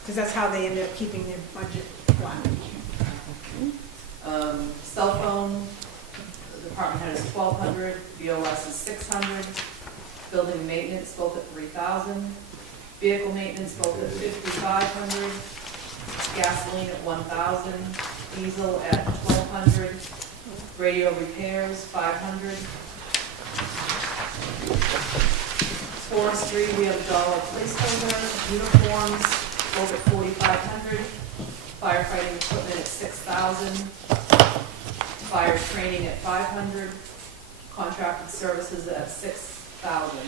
because that's how they ended up keeping their budget flat. Cell phone, the department head is 1,200, BOS is 600. Building and maintenance, both at 3,000. Vehicle maintenance, both at 5,500. Gasoline at 1,000. Diesel at 1,200. Radio repairs, 500. Forestry, we have $1 placeholder. Uniforms, both at 4,500. Firefighting equipment at 6,000. Fire training at 500. Contracted services at 6,000.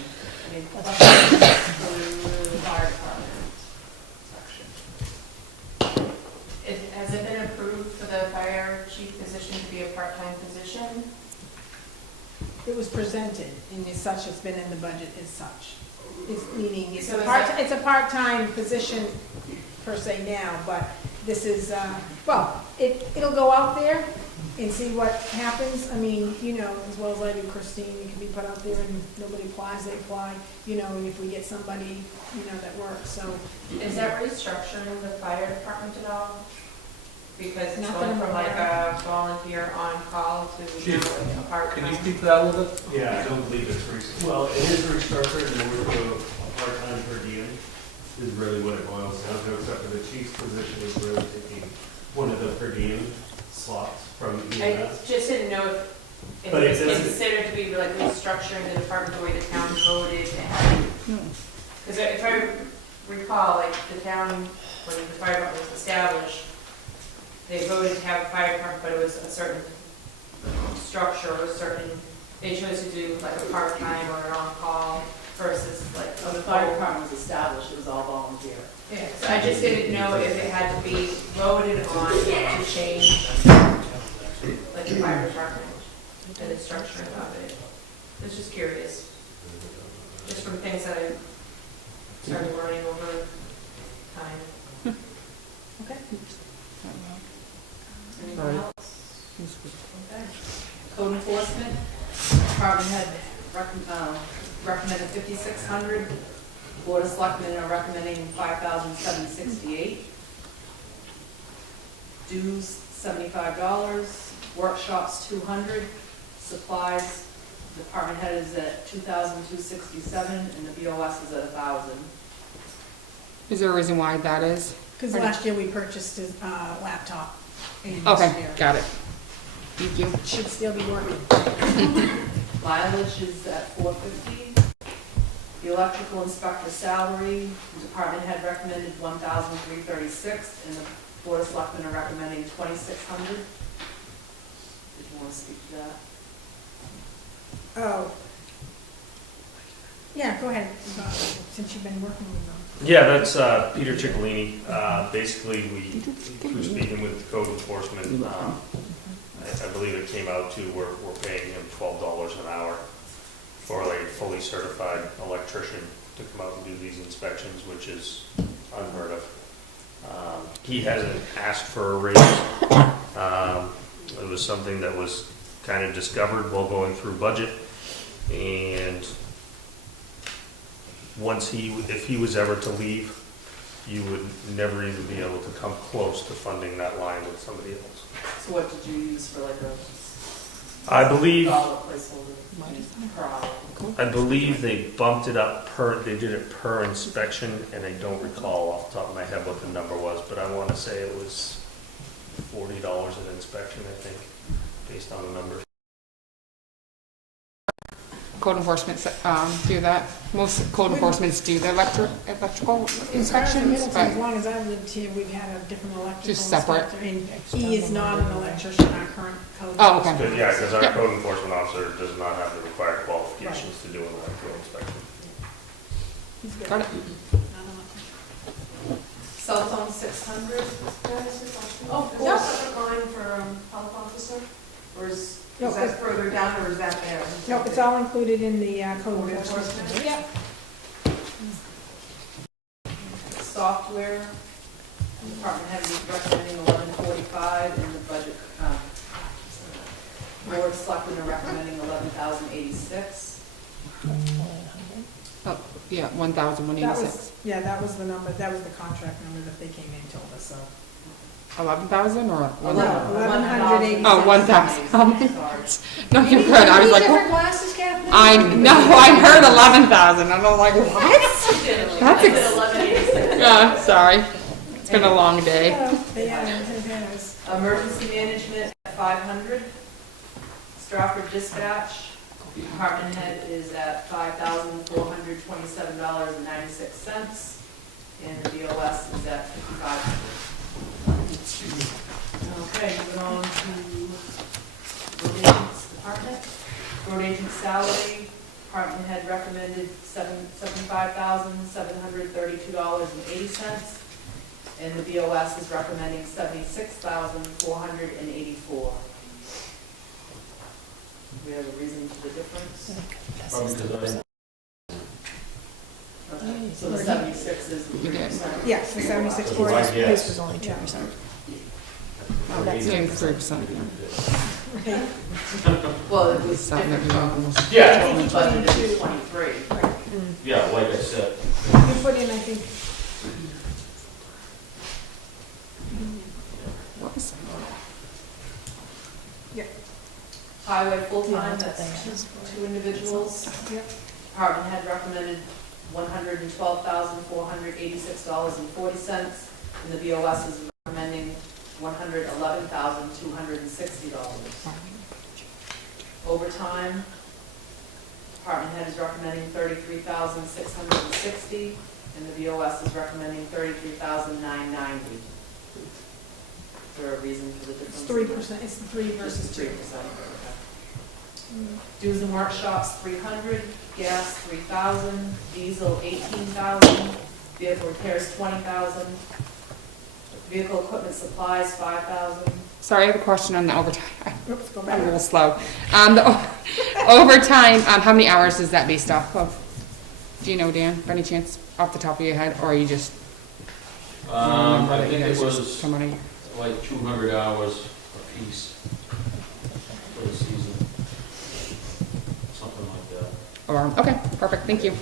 Any questions for the fire department section? Has it been approved for the fire chief position to be a part-time position? It was presented, and as such, it's been in the budget as such. It's meaning, it's So a is part, that- it's a part-time position per se now, but this is, well, it'll go out there and see what happens. I mean, you know, as well as I do, Christine, it can be put out there and nobody applies, they apply, you know, and if we get somebody, you know, that works, so. Is that restructuring the fire department at all? Because it's Not that going I'm from like aware a volunteer on call to Chief, now a part-time. Can you speak to that a little bit? Yeah, I don't believe it's well, it is restructured in order to a part-time per diem is really what it boils down to, except for the chief's position is really taking one of the per diem slots from I EMS. just didn't know if If But it it's doesn't- considered to be like restructuring the department the way the town voted and, because if I recall, like the town, when the fire department was established, they voted to have a fire department, but it was a certain structure or certain, they chose to do like a part-time or an on-call versus like When a the fire full. department was established, it was all volunteer. Yeah, so I just didn't know if it had to be voted on to change like the fire department and the structure of it. I was just curious, just from things that I started learning over time. Okay. Anything Right. else? Okay. Code enforcement, department head recommended 5,600. Board of Selectmen are recommending 5,768. Dues, $75. Workshops, 200. Supplies, department head is at 2,267, and the BOS is at 1,000. Is there a reason why that is? Because last year we purchased his laptop. and this Okay, year got it. Thank you. it should still be working. Mileage is at 450. The electrical inspector salary, the department head recommended 1,336, and the board of selectmen are recommending 2,600. Did you want to speak to that? Oh. Yeah, go ahead, since you've been working with them. Yeah, that's Peter Ciccolini. Basically, we were speaking with the code enforcement. I believe it came out to we're paying him $12 an hour for a fully certified electrician to come out and do these inspections, which is unheard of. He hasn't asked for a raise. It was something that was kind of discovered while going through budget, and if he was ever to leave, you would never even be able to come close to funding that line with somebody else. So what did you use for like I believe dollar placeholder per hour? I believe they bumped it up they did it per inspection, and I don't recall off the top of my head what the number was, but I want to say it was $40 an inspection, I think, based on the numbers. Code enforcement do that. Most code enforcements do the electrical As inspections, Middleton, as but long as I've lived here, we've had a different electrical Just separate. inspector. And he is not an electrician, our current code. Oh, okay. But yeah, because our Yep. code enforcement officer does not have the required qualifications to do an electrical inspection. He's good. got it. Cell phone 600. Oh, is there a separate line for health officer? Or is that further down, or is that there? No, it's all included in the code enforcement. Yeah. Software, department head is recommending 1145, and the budget, board of selectmen are recommending 11,086. Oh, yeah, 1,186. Yeah, that was the number, that was the contract number that they came in and told us, so. 11,000 or 1,000? 1,186. Oh, 1,000. Oh my Sorry. No, you're good. I was like, different glasses, Kathleen? I heard 11,000. And I'm like, what? That's 1186. Yeah, sorry. It's been a long day. Yeah, it has. Emergency management at 500. Stratford dispatch, department head is at $5,427.96, and the BOS is at $5,500. Okay, moving on to road agents department. Road agent salary, department head recommended $75,732.80, and the BOS is recommending $76,484. We have a reason for the difference? Okay, so the 76 is the 3%. Yes, the 76 His for was it. only 2%. Oh, that's doing 3%. Okay. Well, it was Something that different you from, want. I think he budgeted 23. Yeah, like I said. You put in, I think, What was that? Highway full-time, Yeah, that's that's two individuals. Department head recommended $112,486.40, and the BOS is recommending $111,260. Overtime, department head is recommending 33,660, and the BOS is recommending 33,990. Is there a reason for the difference? It's 3%, it's the 3 versus 2. 3%. Dues and workshops, 300, gas, 3,000, diesel, 18,000, vehicle repairs, 20,000, vehicle equipment supplies, 5,000. Sorry, I have a question on the overtime. Oops, go I'm back. a little slow. The overtime, how many hours is that based off of? Do you know, Dan, by any chance, off the top of your head, or are you just? I think it was Somebody. like 200 hours a piece for the season. Something like that. Or, okay, perfect, thank you.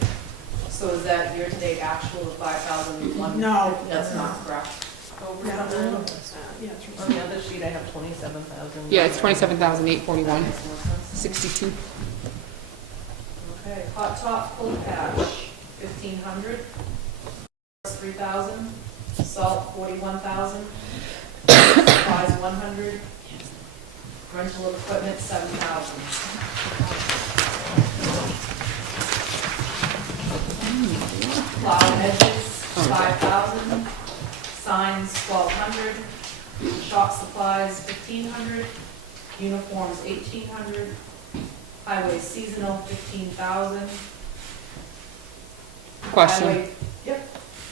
So is that year-to-date actual of 5,001? No. That's not correct. Yeah, yeah, On the other sheet, I have 27,000. Yeah, it's 27,841, That makes more sense. 62. Okay, hot top full patch, 1,500. 3,000. Salt, 41,000. Supplies, 100. Rental of equipment, 7,000. Plow hedges, 5,000. Signs, 1,200. Shop supplies, 1,500. Uniforms, 1,800. Highway seasonal, 15,000. Question, Highway- Yep.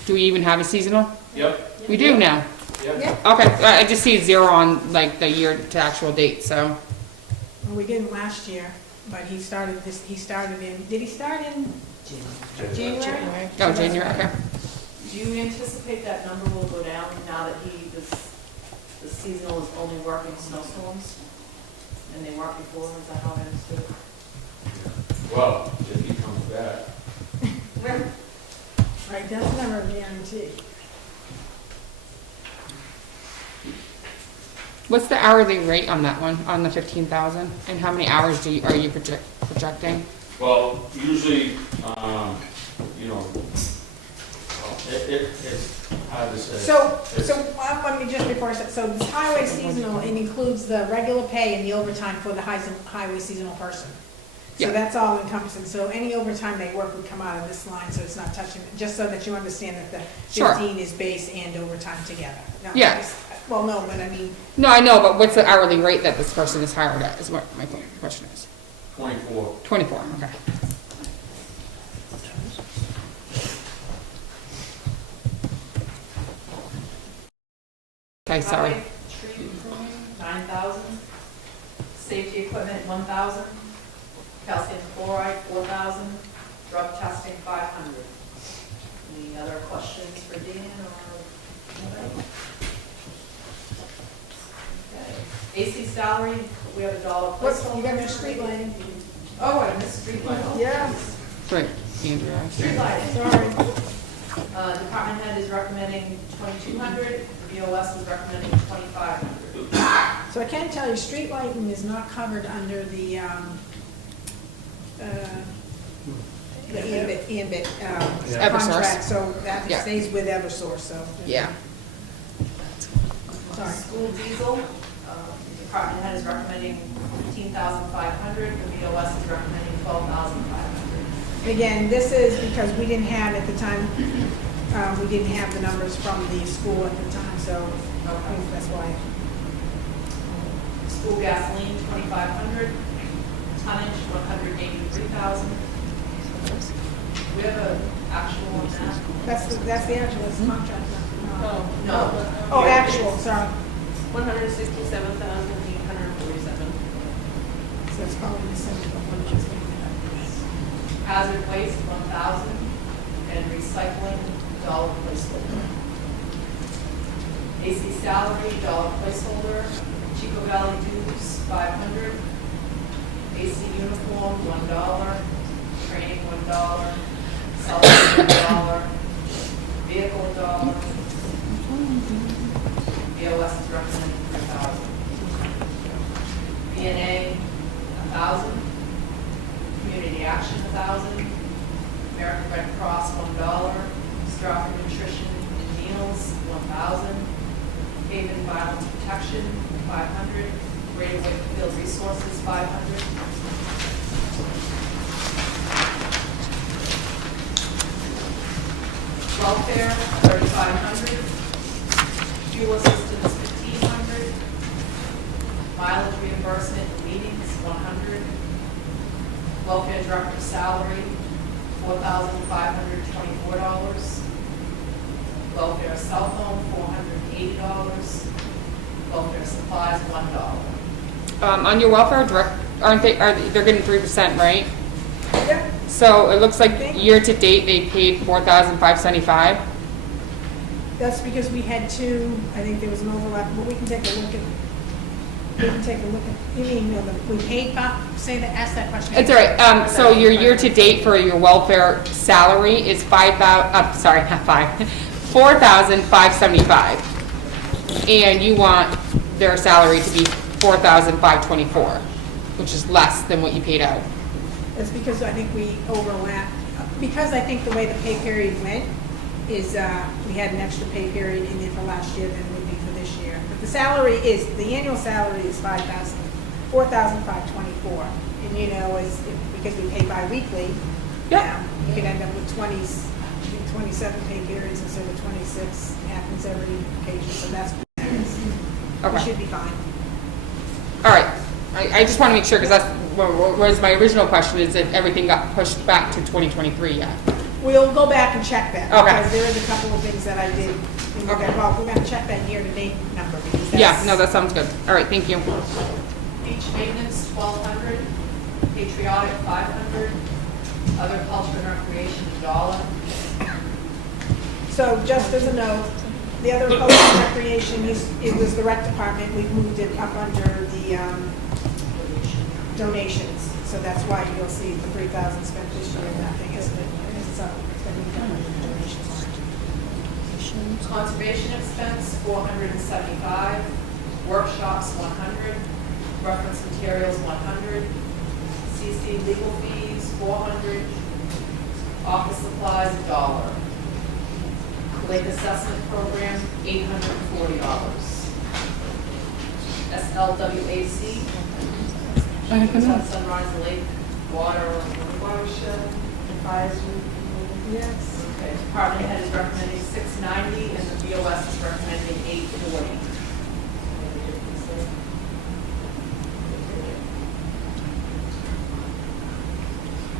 do we even have a seasonal? Yep. We do now. Yep. Okay, I just see 0 on like the year to actual date, so. Well, we didn't last year, but he started in, did he start in January? Oh, January, okay. Do you anticipate that number will go down now that the seasonal is only working snowstorms? And they weren't before, is that how I understood it? Well, if he comes back. Right, that's never a guarantee. What's the hourly rate on that one, on the 15,000? And how many hours are you projecting? Well, usually, you know, it's hard to say. So, It's- let me just before I start, so this highway seasonal, it includes the regular pay and the overtime for the highway seasonal person. So Yeah. that's all encompassing, so any overtime they work would come out of this line, so it's not touching, just so that you understand that the Sure. 15 is base and overtime together. No, Yeah. Well, no, but I mean, No, I know, but what's the hourly rate that this person is hired at, is what my question is. 24. 24, okay. Okay, sorry. Highway tree pruning, 9,000. Safety equipment, 1,000. Calcium chloride, 4,000. Drug testing, 500. Any other questions for Dan or anybody? Okay. AC salary, we have $1 what's, placeholder. you got your street lighting? Oh, I missed street light. Oh, Yeah. Right, Andrew. Street lighting. Sorry. Department head is recommending 2,200. The BOS is recommending 2,500. So I can tell you, street lighting is not covered under the ambit Eversource. contract, so that Yeah. stays with Eversource, so. Yeah. Sorry. School diesel, the department head is recommending 15,500. The BOS is recommending 12,500. Again, this is because we didn't have at the time, we didn't have the numbers from the school at the time, so that's why. School gasoline, 2,500. Tonnage, 183,000. We have an actual on that. That's the actual, it's contract. No. Oh, actual, sorry. 167,847. So it's probably the same. Hazard waste, 1,000. And recycling, $1 placeholder. AC salary, $1 placeholder. Chico Valley dues, 500. AC uniform, $1. Training, $1. Salary, $1. Vehicle, $1. BOS is recommending 3,000. BNA, 1,000. Community Action, 1,000. American Red Cross, $1. Stratford Nutrition and Meals, 1,000. Haven Violence Protection, 500. Greater Wakefield Resources, 500. Welfare, 3,500. Fuel assistance, 1,500. Mileage reimbursement in meetings, 100. Welfare director salary, $4,524. Welfare cell phone, $480. Welfare supplies, $1. On your welfare direct, they're getting 3%, right? Yep. So it looks like year-to-date, they paid $4,575. That's because we had two, I think there was an overlap, but we can take a look at, you mean, we paid, say that, ask that question. It's all right. So your year-to-date for your welfare salary is $4,575. And you want their salary to be $4,524, which is less than what you paid out. That's because I think we overlapped, because I think the way the pay period went is, we had an extra pay period in there for last year than it would be for this year. But the salary is, the annual salary is $4,524. And you know, because we pay bi-weekly, Yeah. you could end up with 27 pay periods instead of 26, happens every occasion, so that's, we Okay. should be fine. All right. I just want to make sure, because that's what was my original question, is that everything got pushed back to 2023 yet? We'll go back and check that. Okay. Because there is a couple of things that I did. And we're Okay. gonna, we're gonna check that year-to-date number because that's. Yeah, no, that sounds good. All right, thank you. Beach maintenance, 1,200. Patriotic, 500. Other culture and recreation, $1. So just as a note, the other culture and recreation it was the rec department. We moved it up under the donations. So that's why you'll see the 3,000 spent this year, nothing is, it's up, it's been done under the donation line. Conservation expense, 475. Workshops, 100. Reference materials, 100. CC legal fees, 400. Office supplies, $1. Lake assessment program, $840. SLWAC, Sunrise Lake Water Watershed Advisory. Yes. Okay, department head is recommending $690 and the BOS is recommending $840.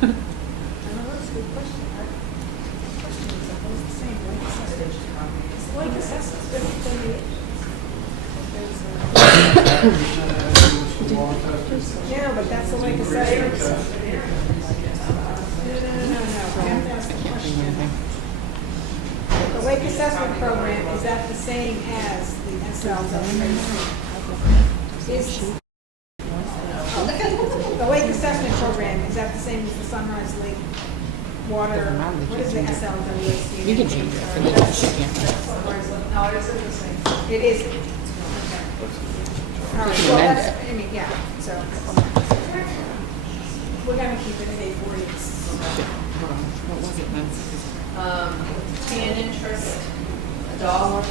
I don't know, that's a good question. Question is, I suppose the same, lake assessment. It's the lake assessment's been, yeah, but that's the lake assessment. No. We have to ask the question. The lake assessment program, is that the same as the SLWAC? The lake assessment program, is that the same as the Sunrise Lake Water, what is the SLWAC? You can change it for the, she can't. No, it isn't the same. It is. Okay. All right, can well, amend that's, I mean, yeah, so. We're gonna keep it at $840. What was it, Nancy? Tan interest, $1.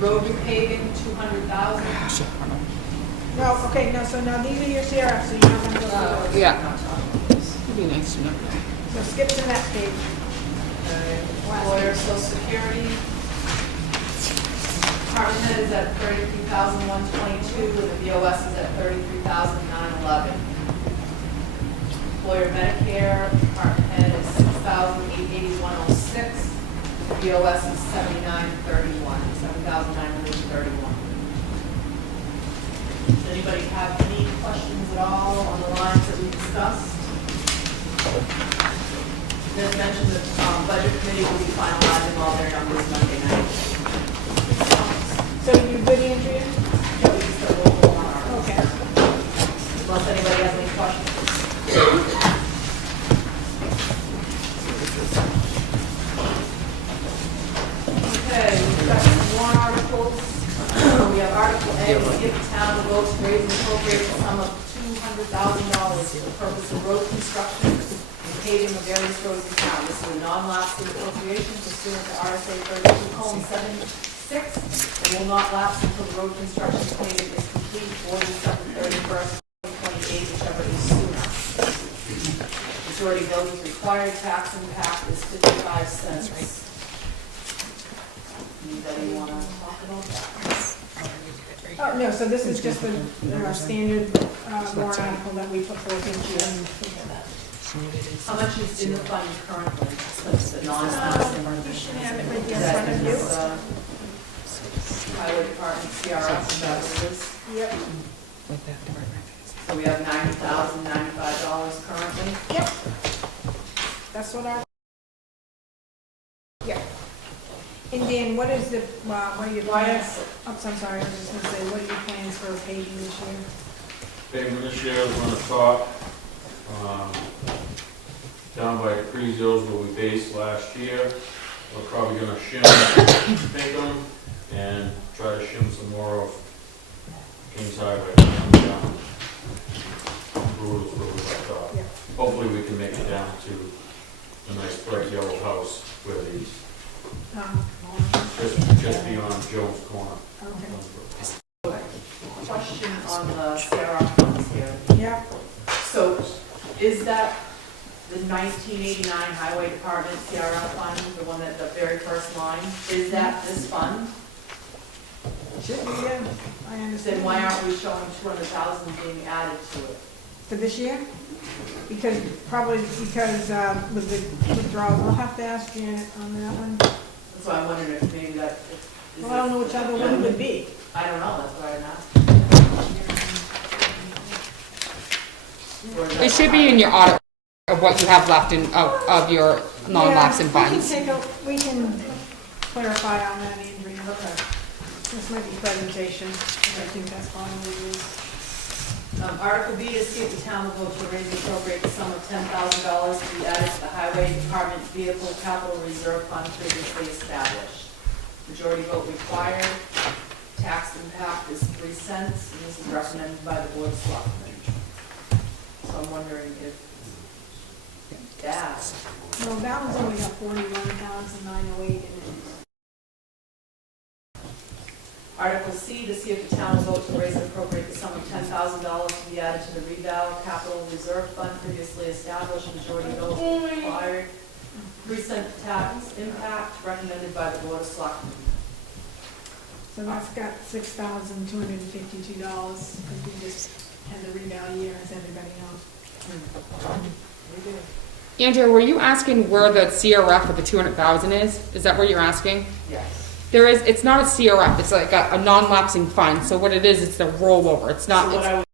Road repaving, $200,000. No, okay, no, so now these are your CRFs, so you're not gonna go through those. Yeah. It'd be nice to know. So skip to the next page. Employer social security. Department head is at $33,122 and the BOS is at $33,911. Employer Medicare, department head is $6,881.06. BOS is $7,931. Does anybody have any questions at all on the lines that we discussed? As mentioned, the budget committee will be finalizing all their numbers Monday night. So you good, Andrea? So we can start working on our, Okay. unless anybody has any questions. Okay, we've got some warrant articles. We have Article A, to give the town the vote to raise and appropriate the sum of $200,000 for the purpose of road construction and paving of various roads in town. This is a non-lapsing appropriation pursuant to RSA 32:7 6, and will not lapse until the road construction payment is complete or December 31st, 2028, whichever is sooner. Majority vote is required, tax impact is 55 cents. Anybody want to talk about that? Oh, no, so this is just the standard warrant article that we put forth each year. How much is in the fund currently? What's the You should have it right there in front of you. Highway Department, CRF, is that what it is? Yep. So we have $90,095 currently. Yep. That's what our. Yeah. And Dan, what is the, what are your plans? Oh, I'm sorry, I was just gonna say, what are your plans for paving this year? Pavement this year is on the top, down by Creasills where we based last year. We're probably gonna shim Pinkham and try to shim some more of Kings Highway down. Rules up top. Yeah. Hopefully we can make it down to a nice bright yellow house where these, just beyond Jones Corner. Okay. Question on the CRF funds here. Yeah. So is that the 1989 Highway Department CRF fund, the one at the very first line? Is that this fund? Should be, yeah. I understand. Then why aren't we showing 200,000 being added to it? For this year? Because, probably because with the withdrawals, I'll have to ask Janet on that one. That's why I'm wondering if maybe that. Is Well, I don't know which other one it would be. I don't know, that's why I'm asking. It should be in your audit of what you have left of your non-lapsing funds. We can clarify on that, Andrea. This might be presentation, I think that's fine with Article B to see if the town will vote to raise and appropriate the sum of $10,000 to be added to the Highway Department Vehicle Capital Reserve Fund previously established. Majority vote required. Tax impact is 3 cents, and this is recommended by the Board of Selectmen. So I'm wondering if that. No, that one's only got 41,908 in it. Article C to see if the town will vote to raise and appropriate the sum of $10,000 to be added to the Reval Capital Reserve Fund previously established. Majority vote required. 3 cent tax impact recommended by the Board of Selectmen. So that's got $6,252, because we just had the reval year, as everybody knows. We do. Andrea, were you asking where the CRF of the 200,000 is? Is that what you're asking? Yes. There is, it's not a CRF, it's like a non-lapsing fund, so what it is, it's the rollover, it's not, So what it's, I would,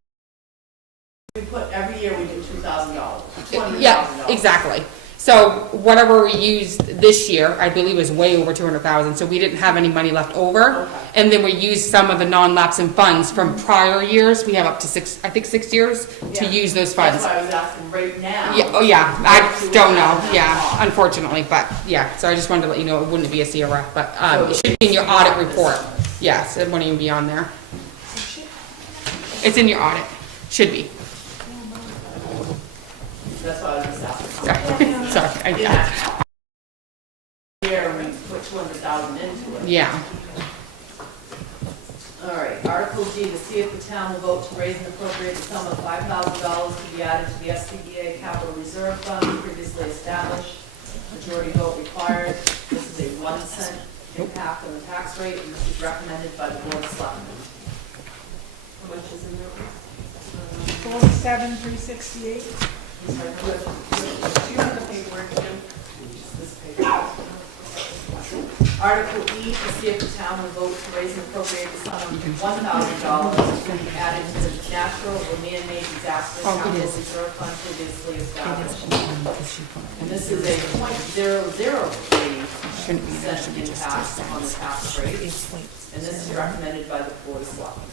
we put, every year we do $2,000, $200,000. yeah, exactly. So whatever we used this year, I believe was way over 200,000, so we didn't have any money left over. Okay. And then we used some of the non-lapsing funds from prior years, we have up to 6 years to Yeah. use those funds. That's why I was asking right now. Yeah, oh yeah, I don't know, yeah, unfortunately, but, yeah, so I just wanted to let you know it wouldn't be a CRF, but, it should be in your audit report. Yes, it wouldn't even be on there. It's in your audit, should be. That's why I was just asking. Sorry, Yeah. Here, we put 200,000 into it. yeah. All right, Article G, to see if the town will vote to raise and appropriate the sum of $5,000 to be added to the SCBA Capital Reserve Fund previously established. Majority vote required. This is a 1 cent impact on the tax rate, and this is recommended by the Board of Selectmen. How much is in there? 47,368. Do you have the paperwork, Jim? Just this paper. Article E, to see if the town will vote to raise and appropriate the sum of $1,000 to be added to the natural or man-made disaster capital reserve fund previously established. And this is a .003 cent impact on the tax rate, and this is recommended by the Board of Selectmen.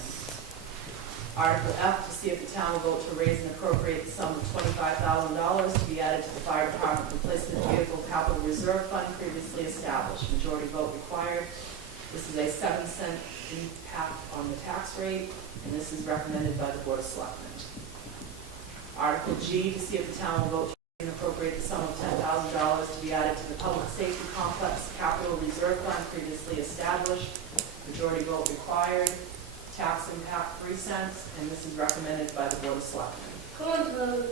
Article F, to see if the town will vote to raise and appropriate the sum of $25,000 to be added to the Fire Department Replacement Vehicle Capital Reserve Fund previously established. Majority vote required. This is a 7 cent impact on the tax rate, and this is recommended by the Board of Selectmen. Article G, to see if the town will vote to and appropriate the sum of $10,000 to be added to the public safety complex capital reserve fund previously established. Majority vote required. Tax impact 3 cents, and this is recommended by the Board of Selectmen.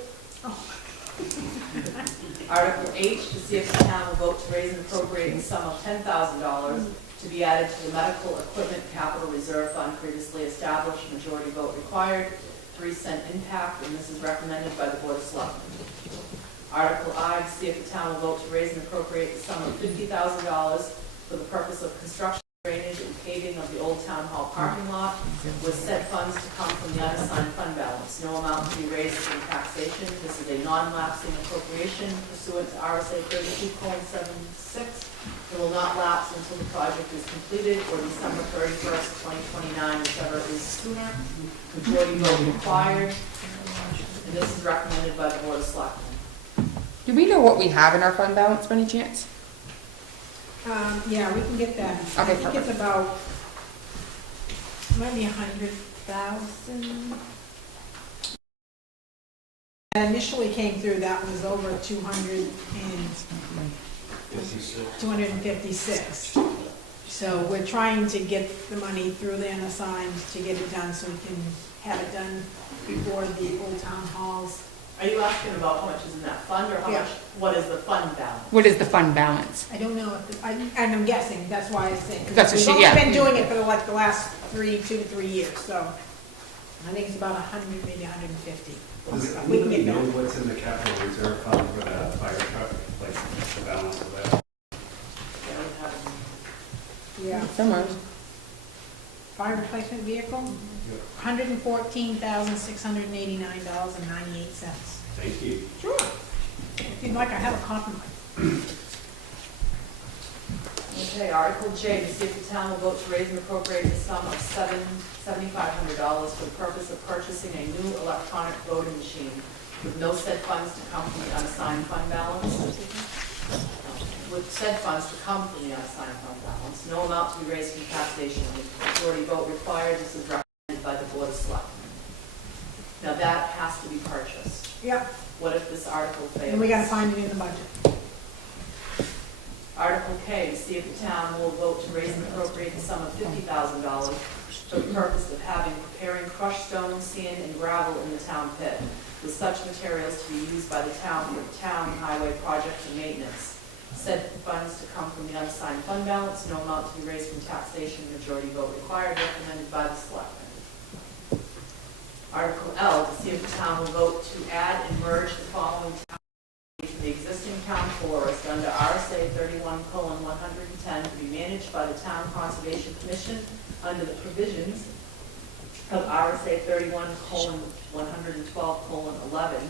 Article H, to see if the town will vote to raise and appropriate the sum of $10,000 to be added to the medical equipment capital reserve fund previously established. Majority vote required. 3 cent impact, and this is recommended by the Board of Selectmen. Article I, to see if the town will vote to raise and appropriate the sum of $50,000 for the purpose of construction, drainage, and paving of the Old Town Hall parking lot, with said funds to come from the unassigned fund balance. No amount to be raised from taxation. This is a non-lapsing appropriation pursuant to RSA 32:76. It will not lapse until the project is completed or December 31st, 2029, whichever is sooner. Majority vote required, and this is recommended by the Board of Selectmen. Do we know what we have in our fund balance by any chance? Yeah, we can get that. I Okay, think perfect. it's about, might be 100,000. That initially came through, that was over 256. So we're trying to get the money through the unassigned to get it done, so we can have it done before the Old Town Halls. Are you asking about how much is in that fund, or how Yeah. much, what is the fund balance? What is the fund balance? I don't know, and I'm guessing, that's why I say. That's what We've she- only yeah. been doing it for the last 2 to 3 years, so I think it's about 100, maybe 150. Does We can anybody get know that. what's in the capital reserve fund for that fire truck, like the balance of that? Yeah, we have- Yeah. Somewhere. Fire replacement vehicle, $114,689.98. Thank you. Sure. If you'd like, I have a copy. Okay, Article J, to see if the town will vote to raise and appropriate the sum of $7,500 for the purpose of purchasing a new electronic voting machine with no said funds to come from the unassigned fund balance. With said funds to come from the unassigned fund balance, no amount to be raised from taxation. Majority vote required. This is recommended by the Board of Selectmen. Now that has to be purchased. Yep, What if this article fails? and we gotta find it in the budget. Article K, to see if the town will vote to raise and appropriate the sum of $50,000 for the purpose of preparing crushed stone, sand, and gravel in the town pit, with such materials to be used by the town for town highway projects and maintenance. Said funds to come from the unassigned fund balance, no amount to be raised from taxation, majority vote required, recommended by the selectmen. Article L, to see if the town will vote to add and merge the following town to the existing town forest under RSA 31:110 to be managed by the Town Conservation Commission under the provisions of RSA 31:112:11,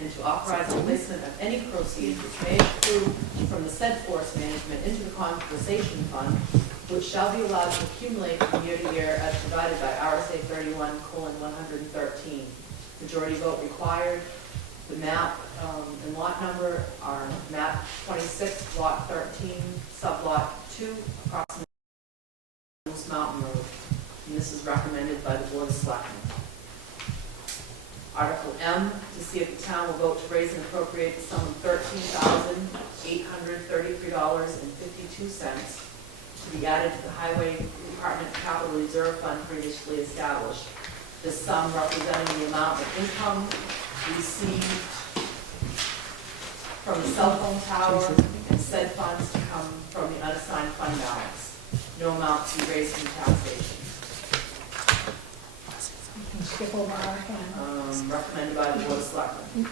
and to authorize the placement of any proceeds which may accrue from the said forest management into the conservation fund, which shall be allowed to accumulate from year to year as provided by RSA 31:113. Majority vote required. The map and lot number are map 26, lot 13, sublot 2, approximately Moose Mountain Road. And this is recommended by the Board of Selectmen. Article M, to see if the town will vote to raise and appropriate the sum of $13,833.52 to be added to the Highway Department Capital Reserve Fund previously established. This sum representing the amount of income received from the cell phone tower and said funds to come from the unassigned fund balance. No amount to be raised from taxation. Skip over Article N. Recommended by the Board of Selectmen.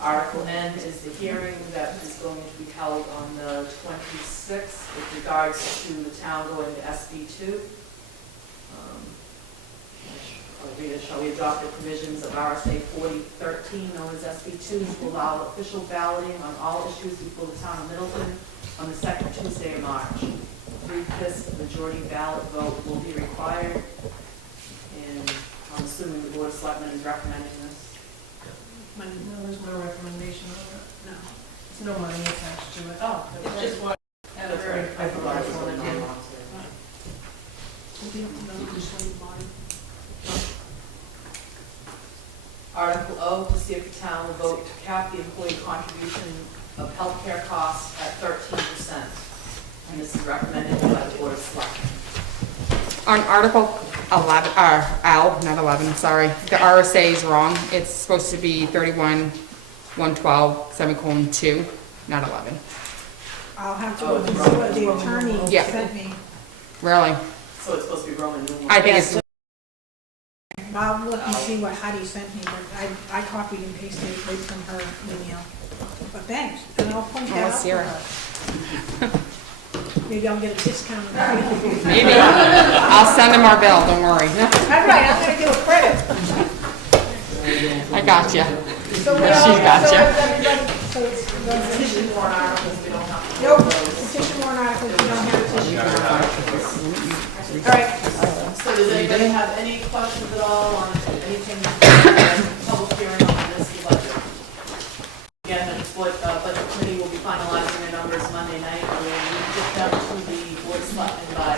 Article N is the hearing that is going to be held on the 26th with regards to the town going to SB2. I'll read it. Shall we adopt the provisions of RSA 4013, known as SB2, to allow official balloting on all issues before the town of Middleton on the second Tuesday of March. 3/5 majority ballot vote will be required, and I'm assuming the Board of Selectmen is recommending this. No, there's no recommendation on it. No. There's no money attached to it. Oh, It's just what, at a That's very, right. I forgot It's what a it did. non-monetary. Article O, to see if the town will vote to cap the employee contribution of healthcare costs at 13%. And this is recommended by the Board of Selectmen. On Article 11, L, not 11, sorry, the RSA is wrong. It's supposed to be 31-112, semicolon 2, not 11. I'll have to look and see what the attorney Yeah. sent me. Really? So it's supposed to be Roman numeral. I think it's, I'll look and see what Heidi sent me, but I copied and pasted it right from her email. But thanks, and I'll point that Oh, out to Sarah. her. Maybe I'll get a discount. maybe. I'll send him our bill, don't worry. All right, I'm gonna do a credit. I got you. So we all, She's got so ya. everybody, so it's, Petition warrant articles, we don't have to. nope, petition warrant articles, we don't have petition. All right, So does anybody have any questions at all on anything, public hearing on this budget? Again, the budget committee will be finalizing their numbers Monday night, and we get them to the board of selectmen by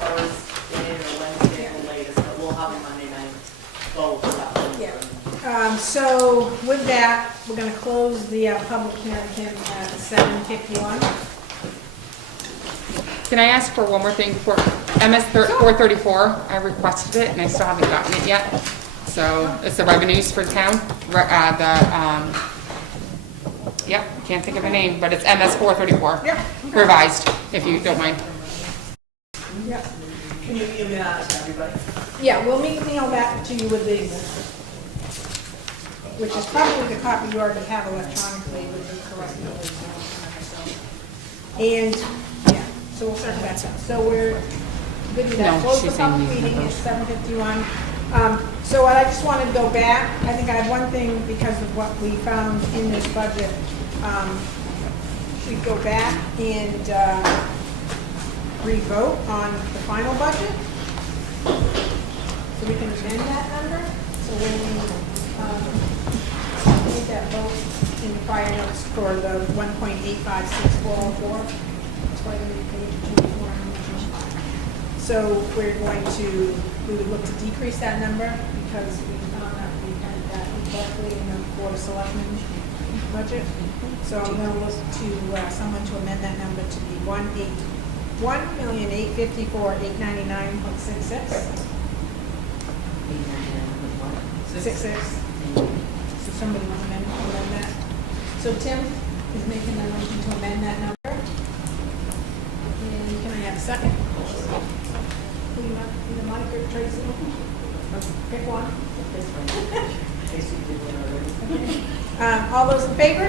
Thursday or Wednesday at the latest, but we'll have a Monday night vote. Yeah. So with that, we're gonna close the public hearing at 7:51. Can I ask for one more thing before, MS 434, I requested it and I still haven't gotten it yet. So it's the revenues for town, yep, can't think of a name, but it's MS 434. Yeah. Revised, if you don't mind. Yeah. Can you email that to everybody? Yeah, we'll email that to you with these, which is probably the copy you already have electronically with the correct numbers. And, yeah, so we'll circle back. So we're good with that. No, Close the she's saying public these meeting at numbers. 7:51. So I just wanted to go back. I think I have one thing because of what we found in this budget. We go back and re-vote on the final budget. So we can amend that number. So when we made that vote in the prior notes for the 1.856,404, it's quite a many pages. So we're going to, we would look to decrease that number because we found that we had that incorrectly in the Board of Selectmen budget. So I'm going to look to someone to amend that number to be 1,854,899.66. 66. So somebody want to amend that? So Tim is making the motion to amend that number. And can I have a second? Either Mike or Tracy? Pick one. All those in favor?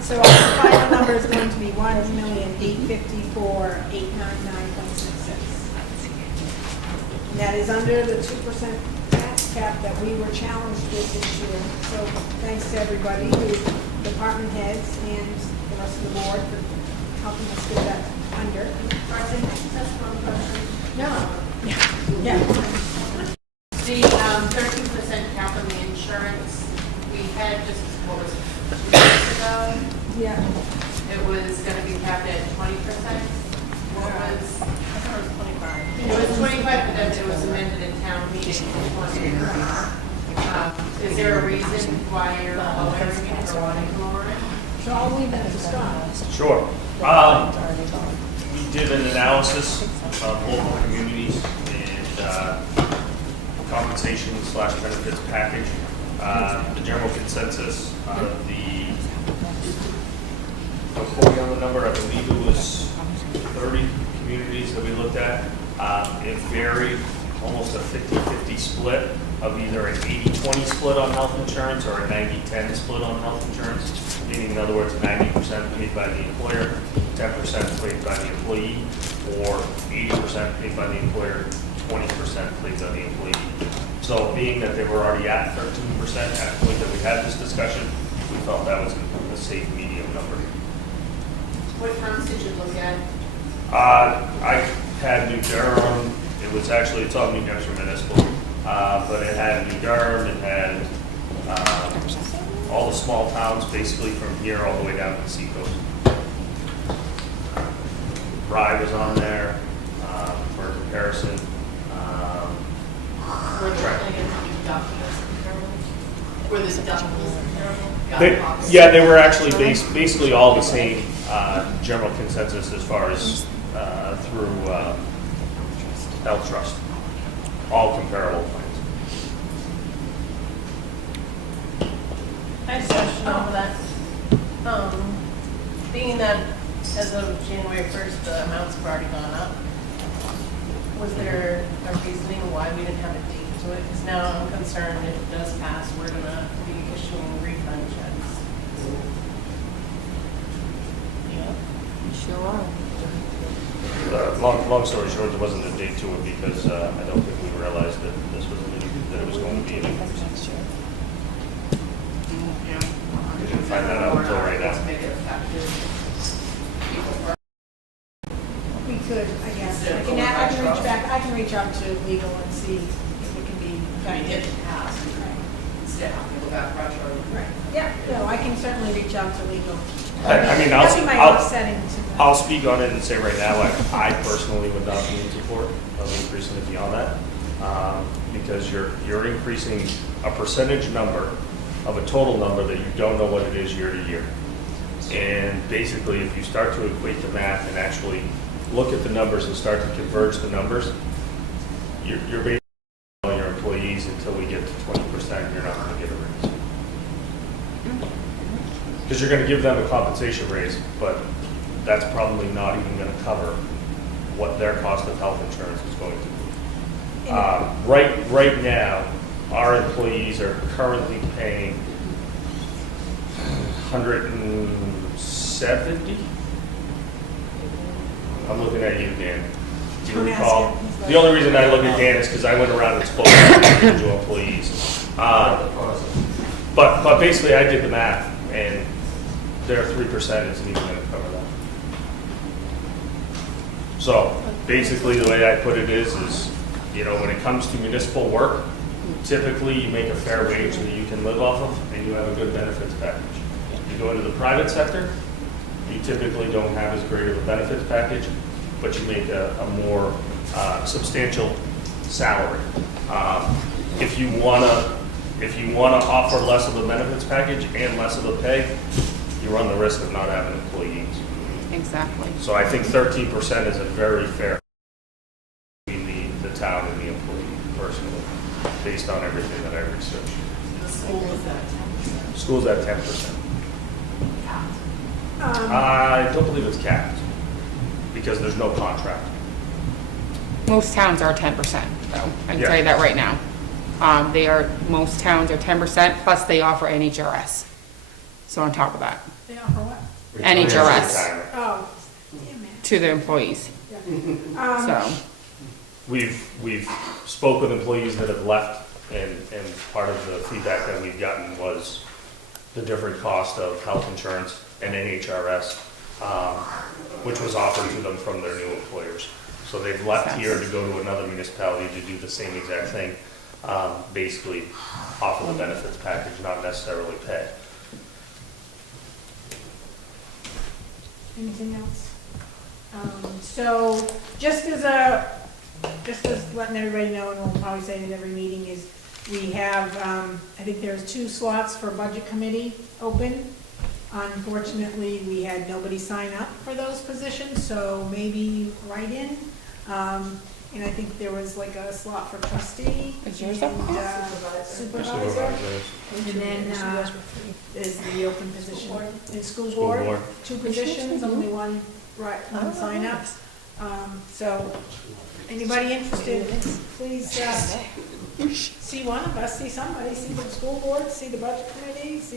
So our final number is going to be 1,854,899.66. And that is under the 2% tax cap that we were challenged with this year. So thanks to everybody, department heads and the rest of the board for helping us get that under. No. Yeah. The 13% cap on the insurance, we had just, what was it, 2 weeks ago? Yeah. It was gonna be capped at 20%. What was? I thought it was 25. It was 25, but then it was amended in town meeting. Is there a reason why you're lowering it or wanting to lower it? So I'll leave that to Scott. Sure. We did an analysis of local communities and compensation/benefits package. The general consensus out of the, don't quote me on the number, I believe it was 30 communities that we looked at. It varied almost a 50-50 split of either an 80-20 split on health insurance or a 90-10 split on health insurance, meaning in other words 90% paid by the employer, 10% paid by the employee, or 80% paid by the employer, 20% paid by the employee. So being that they were already at 13% at the point that we had this discussion, we felt that was a safe medium number. What firms did you look at? I had New Durham. It's all New Hampshire municipal, but it had New Durham. It had all the small towns, basically from here all the way down to the seacoast. Rye was on there for comparison. Were there any documents internally? Were the ductile comparable? Yeah, they were actually basically all the same general consensus as far as through Health Trust. All comparable plans. I have a question on that. Being that as of January 1st, the amounts have already gone up, was there a reasoning why we didn't have a date to it? Because now I'm concerned if it does pass, we're going to be issuing refund checks. Sure are. Long story short, there wasn't a date to it because I don't think we realized that this was that it was going to be an increase. We didn't find that out until right now. Make it effective. We could, I guess, I can reach back, I can reach out to legal and see if it can be I mean, effective. if it passed, instead of having to go back retro. Right, yeah, no, I can certainly reach out to legal. I mean, That'd be my offsetting to the. I'll speak on it and say right now, I personally would not be in support of increasing it beyond that, because you're increasing a percentage number of a total number that you don't know what it is year to year. And basically, if you start to equate the math and actually look at the numbers and start to converge the numbers, you're basically telling your employees until we get to 20%, you're not going to get a raise. Because you're going to give them a compensation raise, but that's probably not even going to cover what their cost of health insurance is going to be. Right now, our employees are currently paying $170. I'm looking at you, Dan. Do you Don't ask recall? him. He's The only reason I look at Dan is because I went around and spoke to individual employees. But basically, I did the math, and their 3% isn't even going to cover that. So basically, the way I put it is when it comes to municipal work, typically you make a fair wage that you can live off of, and you have a good benefits package. You go into the private sector, you typically don't have as great of a benefits package, but you make a more substantial salary. If you want to offer less of a benefits package and less of a pay, you run the risk of not having employees. Exactly. So I think 13% is a very fair between the town and the employee, personally, based on everything that I researched. The school is at 10%. School's at 10%. I don't believe it's capped because there's no contract. Most towns are 10%, though. I can Yeah. tell you that right now. Most towns are 10%, plus they offer NHRS. So on top of that, They offer what? NHRS Oh, damn it. to the employees. So, We've spoke with employees that have left, and part of the feedback that we've gotten was the different cost of health insurance and NHRS, which was offered to them from their new employers. So they've left here to go to another municipality to do the same exact thing, basically offer the benefits package, not necessarily pay. Anything else? So just as letting everybody know, and we'll probably say it at every meeting, is we have, I think there's 2 slots for budget committee open. Unfortunately, we had nobody sign up for those positions, so maybe write in. And I think there was like a slot for trustee Is yours and up? supervisor. And then is the open position in school board. 2 positions, only one sign up. So anybody interested, please see one of us, see somebody, see the school board, see the budget committee, so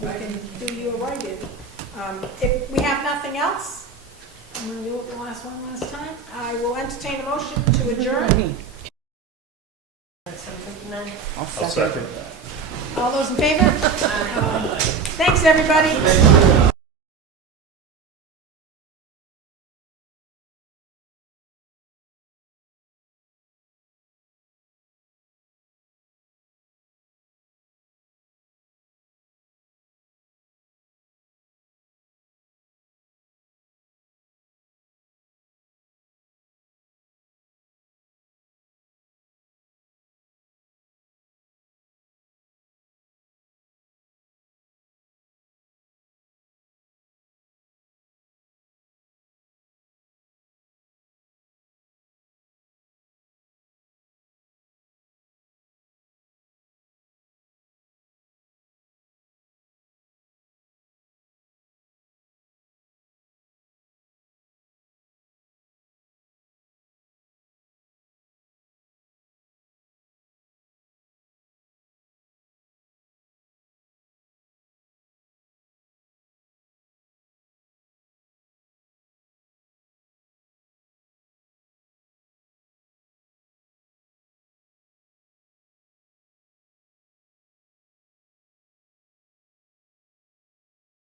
we can do you a write-in. If we have nothing else, I'm going to do it the last time. I will entertain a motion to adjourn. I'll second. All those in favor? Thanks, everybody.